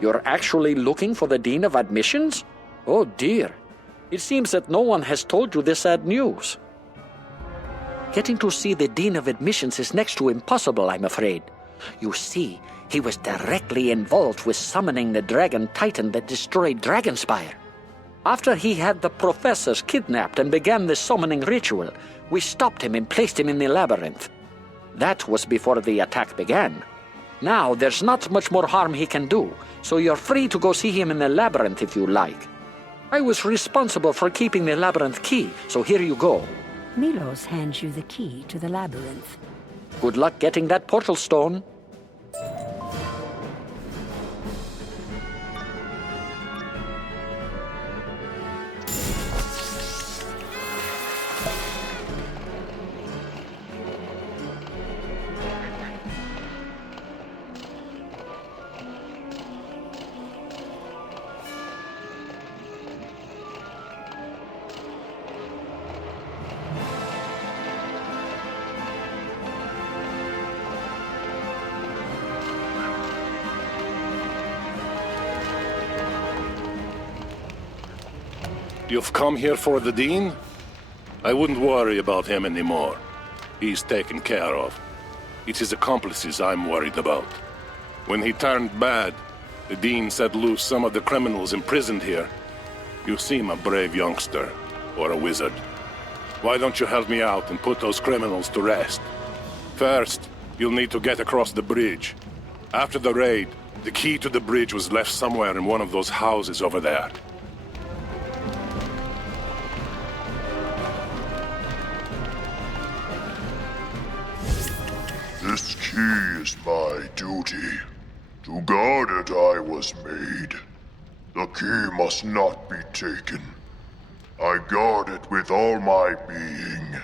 You're actually looking for the Dean of Admissions? Oh dear. It seems that no one has told you this sad news. Getting to see the Dean of Admissions is next to impossible, I'm afraid. You see, he was directly involved with summoning the Dragon Titan that destroyed Dragonspire. After he had the professors kidnapped and began the summoning ritual, we stopped him and placed him in the labyrinth. That was before the attack began. Now, there's not much more harm he can do, so you're free to go see him in the labyrinth if you like. I was responsible for keeping the labyrinth key, so here you go. Milos hands you the key to the labyrinth. Good luck getting that portal stone. You've come here for the Dean? I wouldn't worry about him anymore. He's taken care of. It's his accomplices I'm worried about. When he turned bad, the Dean set loose some of the criminals imprisoned here. You seem a brave youngster, or a wizard. Why don't you help me out and put those criminals to rest? First, you'll need to get across the bridge. After the raid, the key to the bridge was left somewhere in one of those houses over there. This key is my duty. To guard it I was made. The key must not be taken. I guard it with all my being.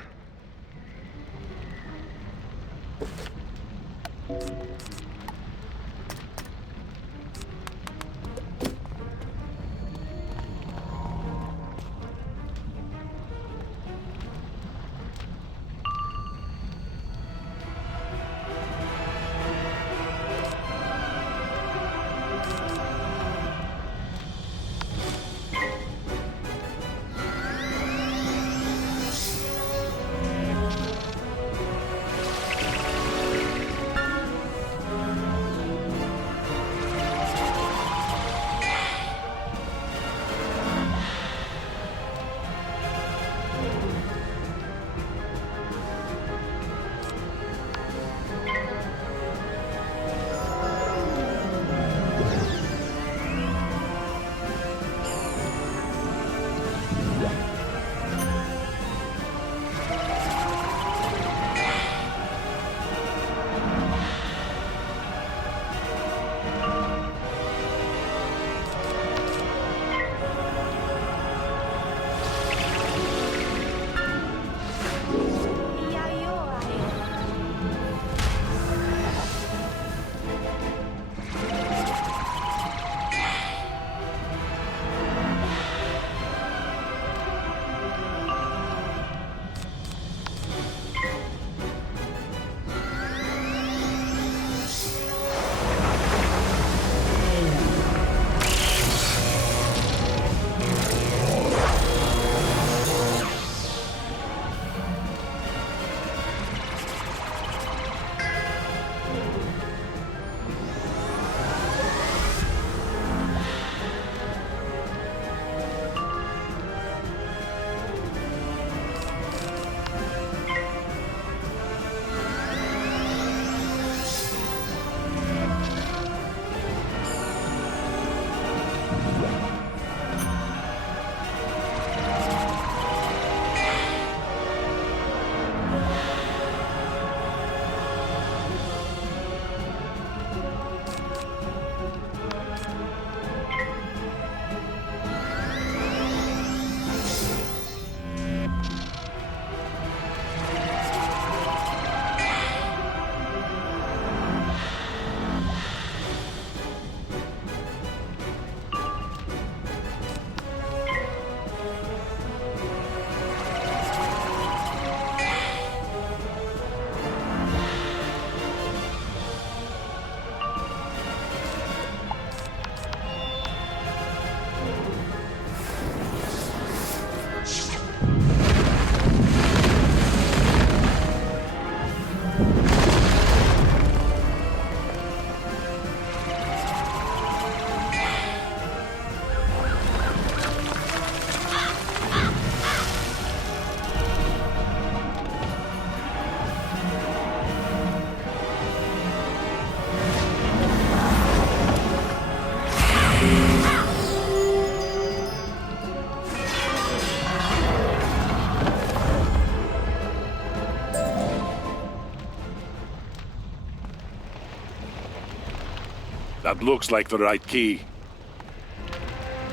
That looks like the right key.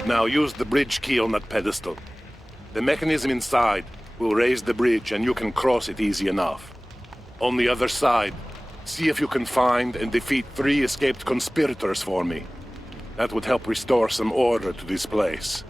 Now use the bridge key on that pedestal. The mechanism inside will raise the bridge and you can cross it easy enough. On the other side, see if you can find and defeat 3 escaped conspirators for me. That would help restore some order to this place.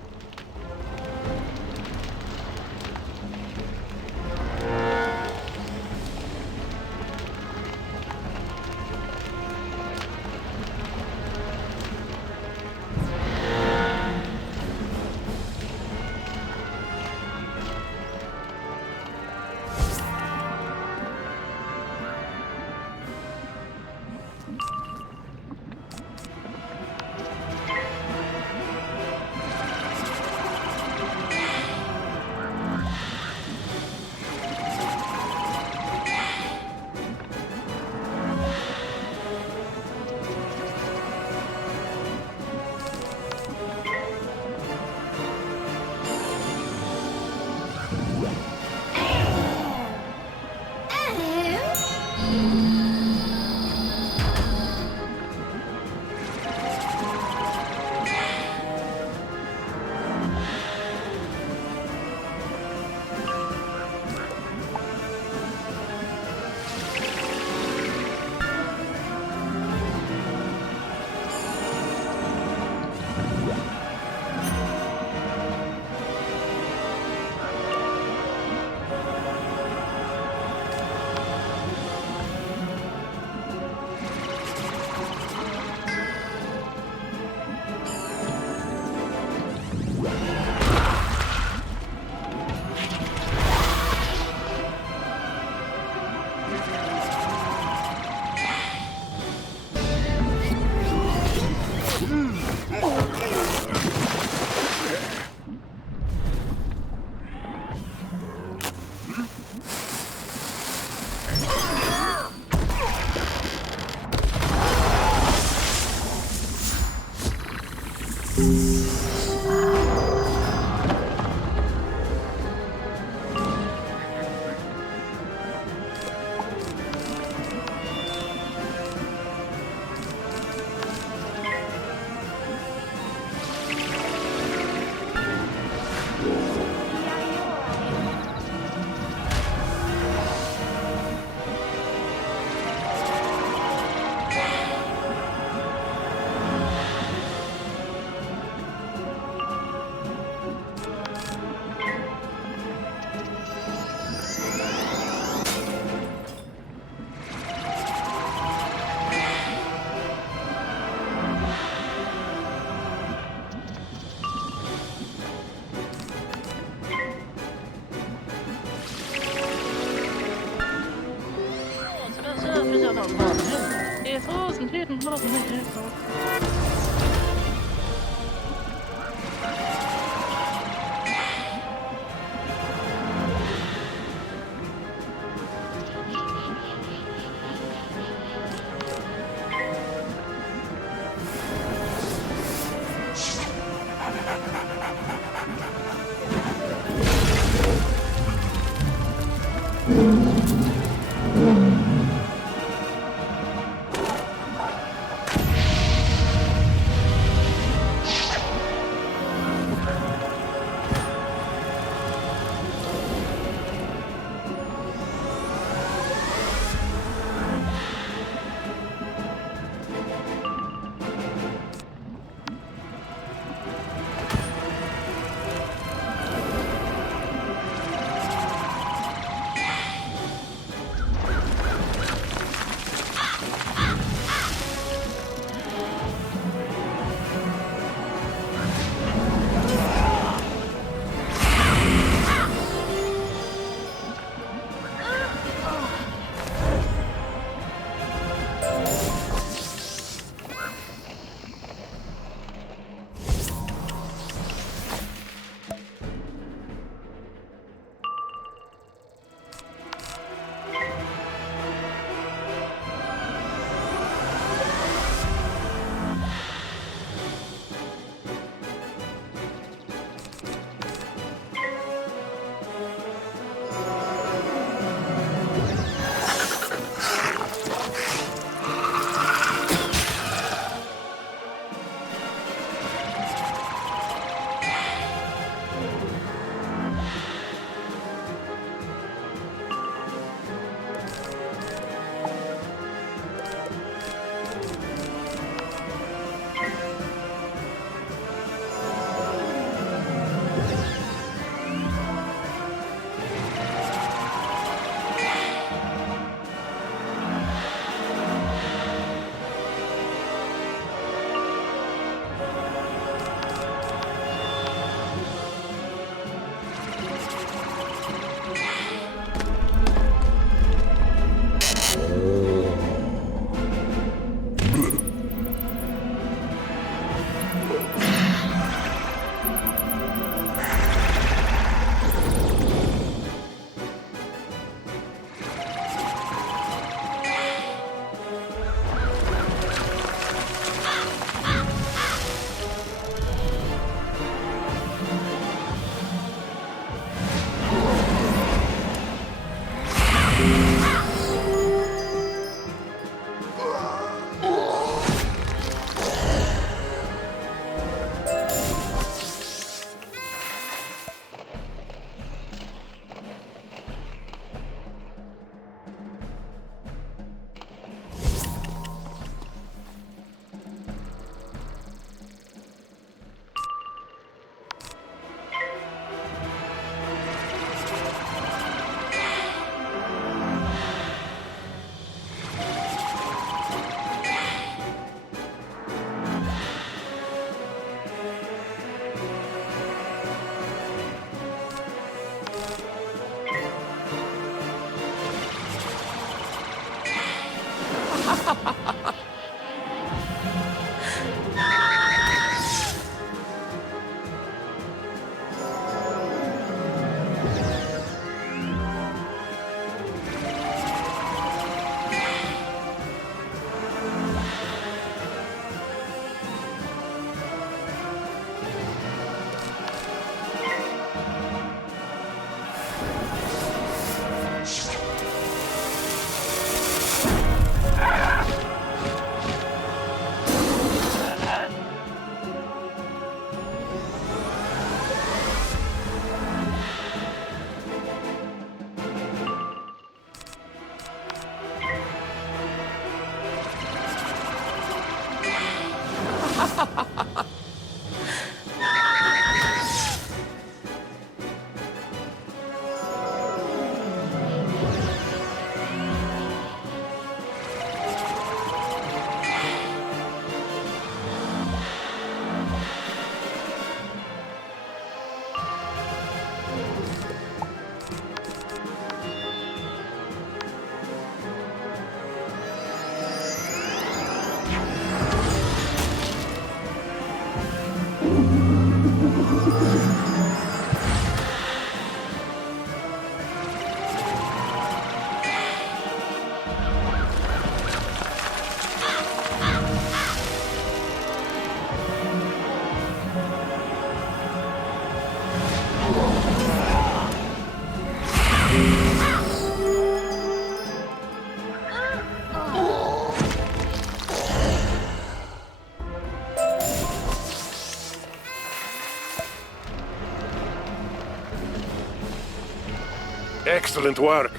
Excellent work.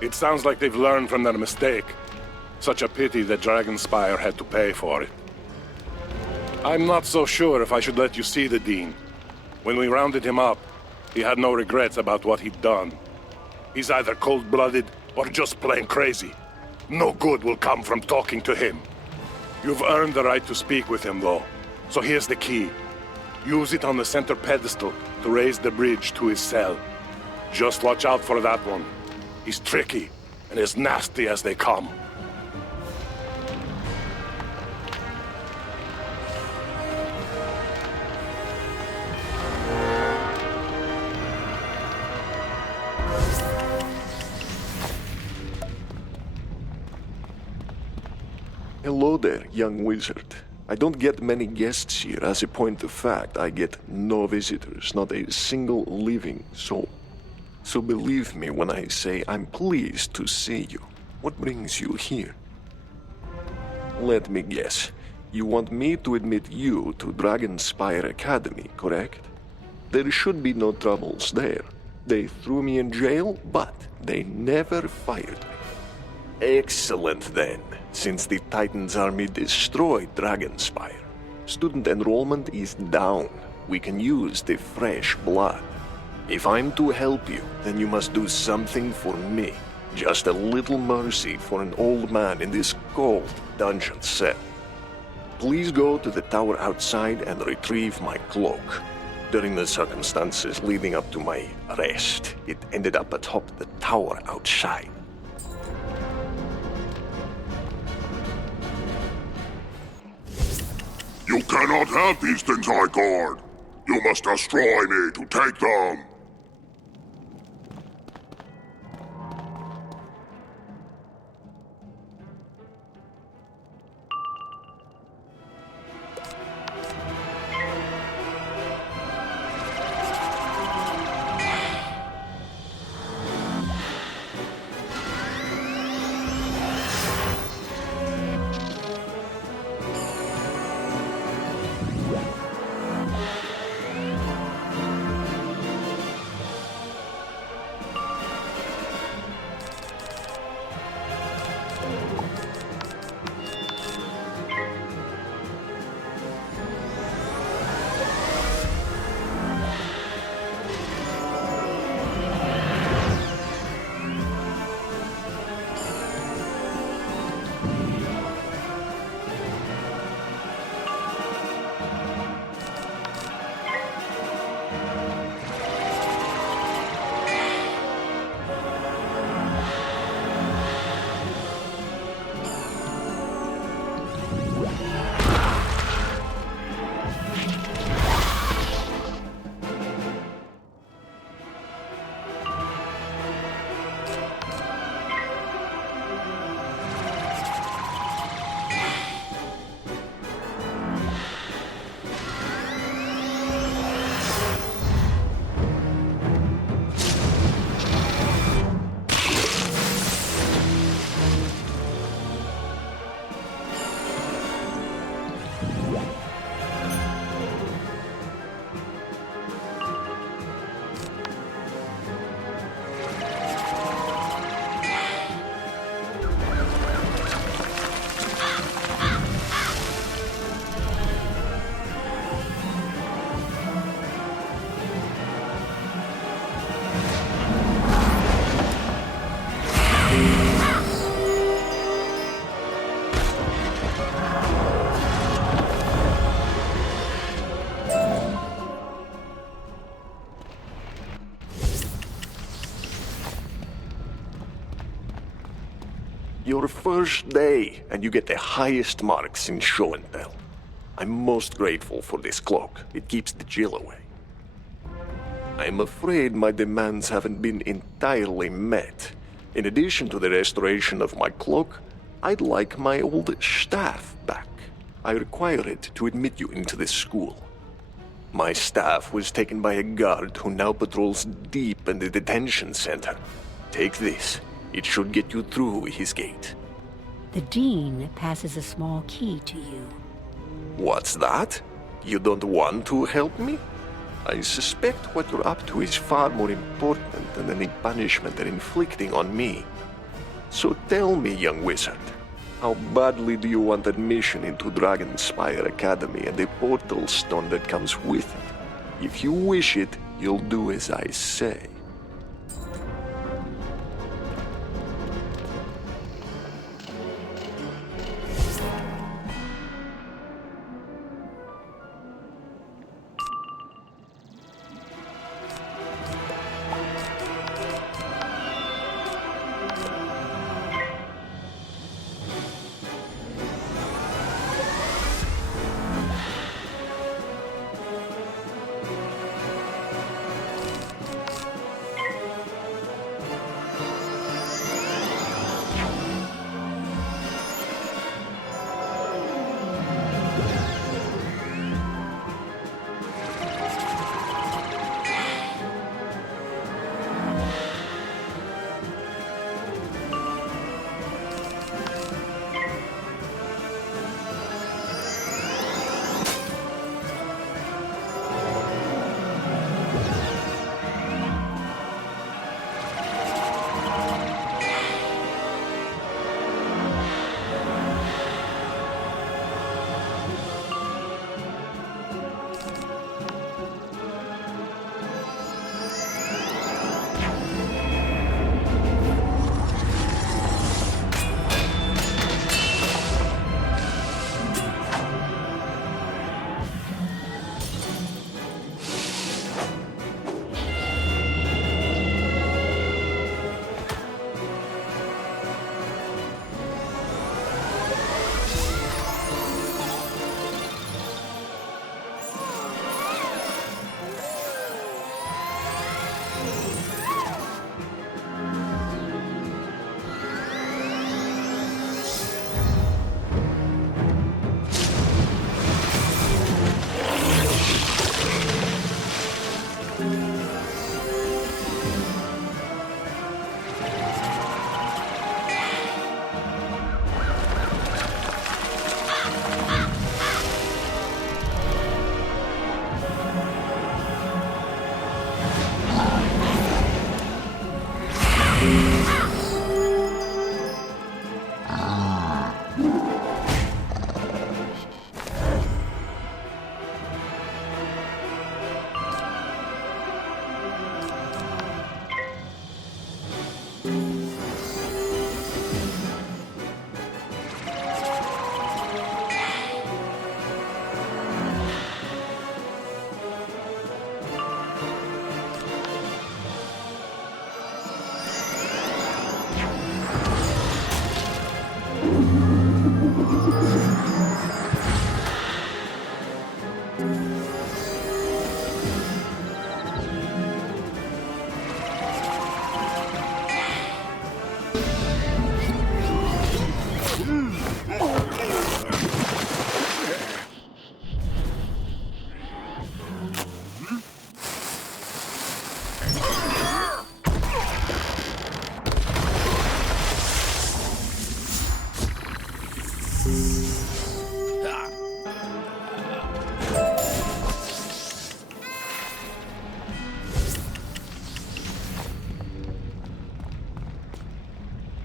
It sounds like they've learned from their mistake. Such a pity that Dragonspire had to pay for it. I'm not so sure if I should let you see the Dean. When we rounded him up, he had no regrets about what he'd done. He's either cold-blooded or just plain crazy. No good will come from talking to him. You've earned the right to speak with him, though. So here's the key. Use it on the center pedestal to raise the bridge to his cell. Just watch out for that one. He's tricky and as nasty as they come. Hello there, young wizard. I don't get many guests here. As a point of fact, I get no visitors, not a single living soul. So believe me when I say I'm pleased to see you. What brings you here? Let me guess. You want me to admit you to Dragonspire Academy, correct? There should be no troubles there. They threw me in jail, but they never fired me. Excellent then. Since the Titan's army destroyed Dragonspire, student enrollment is down. We can use the fresh blood. If I'm to help you, then you must do something for me. Just a little mercy for an old man in this cold dungeon cell. Please go to the tower outside and retrieve my cloak. During the circumstances leading up to my arrest, it ended up atop the tower outside. You cannot have these things I guard. You must destroy me to take them. Your first day, and you get the highest marks in show and tell. I'm most grateful for this cloak. It keeps the chill away. I'm afraid my demands haven't been entirely met. In addition to the restoration of my cloak, I'd like my old staff back. I require it to admit you into this school. My staff was taken by a guard who now patrols deep in the detention center. Take this. It should get you through his gate. The Dean passes a small key to you. What's that? You don't want to help me? I suspect what you're up to is far more important than any punishment they're inflicting on me. So tell me, young wizard, how badly do you want admission into Dragonspire Academy and the portal stone that comes with it? If you wish it, you'll do as I say.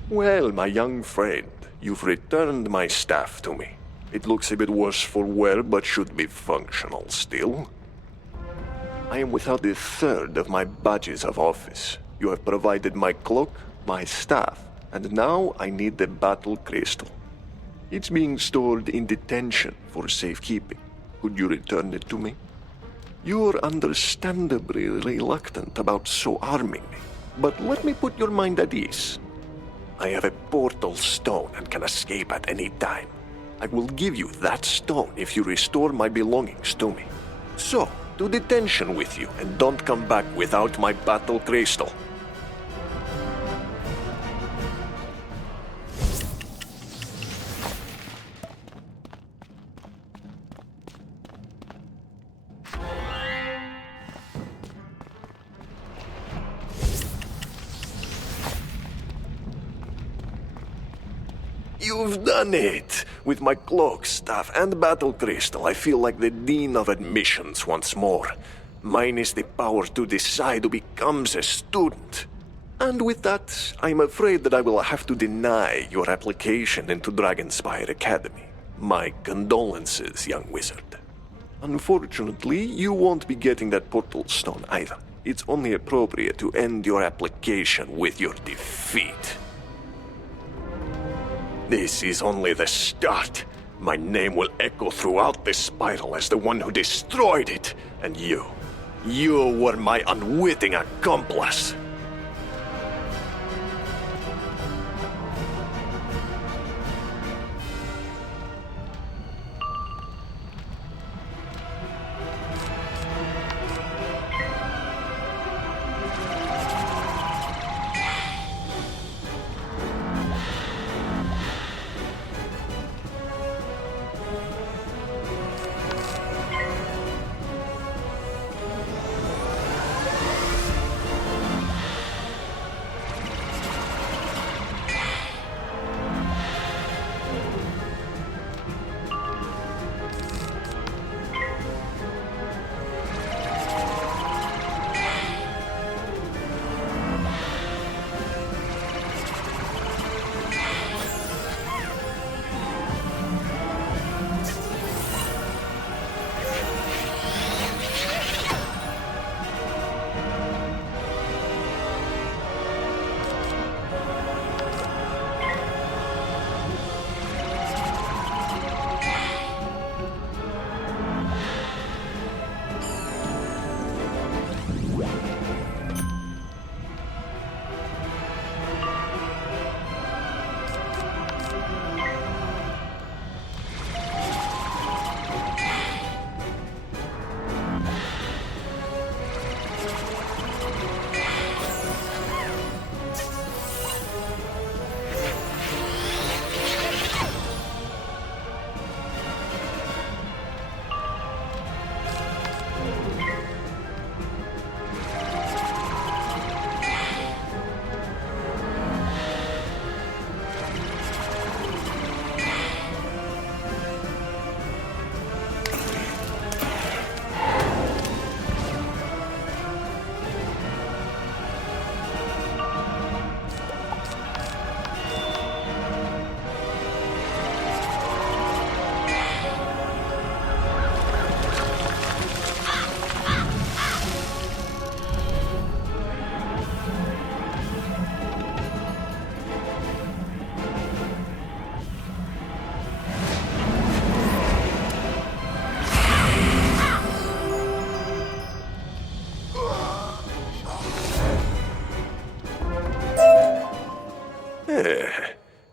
Well, my young friend, you've returned my staff to me. It looks a bit worse for wear, but should be functional still. I am without a third of my badges of office. You have provided my cloak, my staff, And now I need the battle crystal. It's being stored in detention for safekeeping. Could you return it to me? You're understandably reluctant about so arming me, but let me put your mind at ease. I have a portal stone and can escape at any time. I will give you that stone if you restore my belongings to me. So, to detention with you, and don't come back without my battle crystal. You've done it! With my cloak, staff, and battle crystal, I feel like the Dean of Admissions once more. Mine is the power to decide who becomes a student. And with that, I'm afraid that I will have to deny your application into Dragonspire Academy. My condolences, young wizard. Unfortunately, you won't be getting that portal stone either. It's only appropriate to end your application with your defeat. This is only the start. My name will echo throughout this spiral as the one who destroyed it. And you were my unwitting accomplice.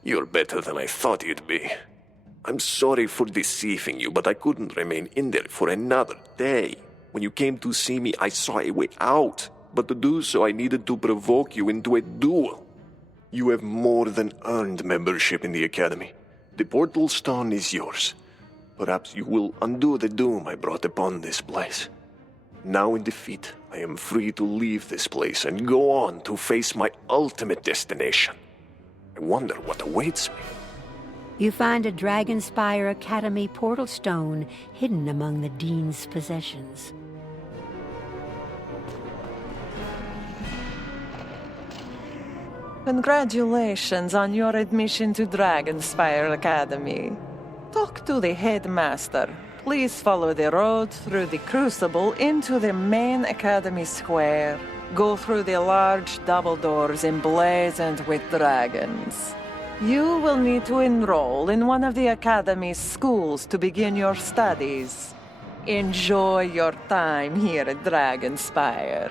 You're better than I thought you'd be. I'm sorry for deceiving you, but I couldn't remain in there for another day. When you came to see me, I saw a way out, but to do so I needed to provoke you into a duel. You have more than earned membership in the Academy. The portal stone is yours. Perhaps you will undo the doom I brought upon this place. Now in defeat, I am free to leave this place and go on to face my ultimate destination. I wonder what awaits me. You find a Dragonspire Academy portal stone hidden among the Dean's possessions. Congratulations on your admission to Dragonspire Academy. Talk to the headmaster. Please follow the road through the Crucible into the main Academy Square. Go through the large double doors emblazoned with dragons. You will need to enroll in one of the Academy's schools to begin your studies. Enjoy your time here at Dragonspire.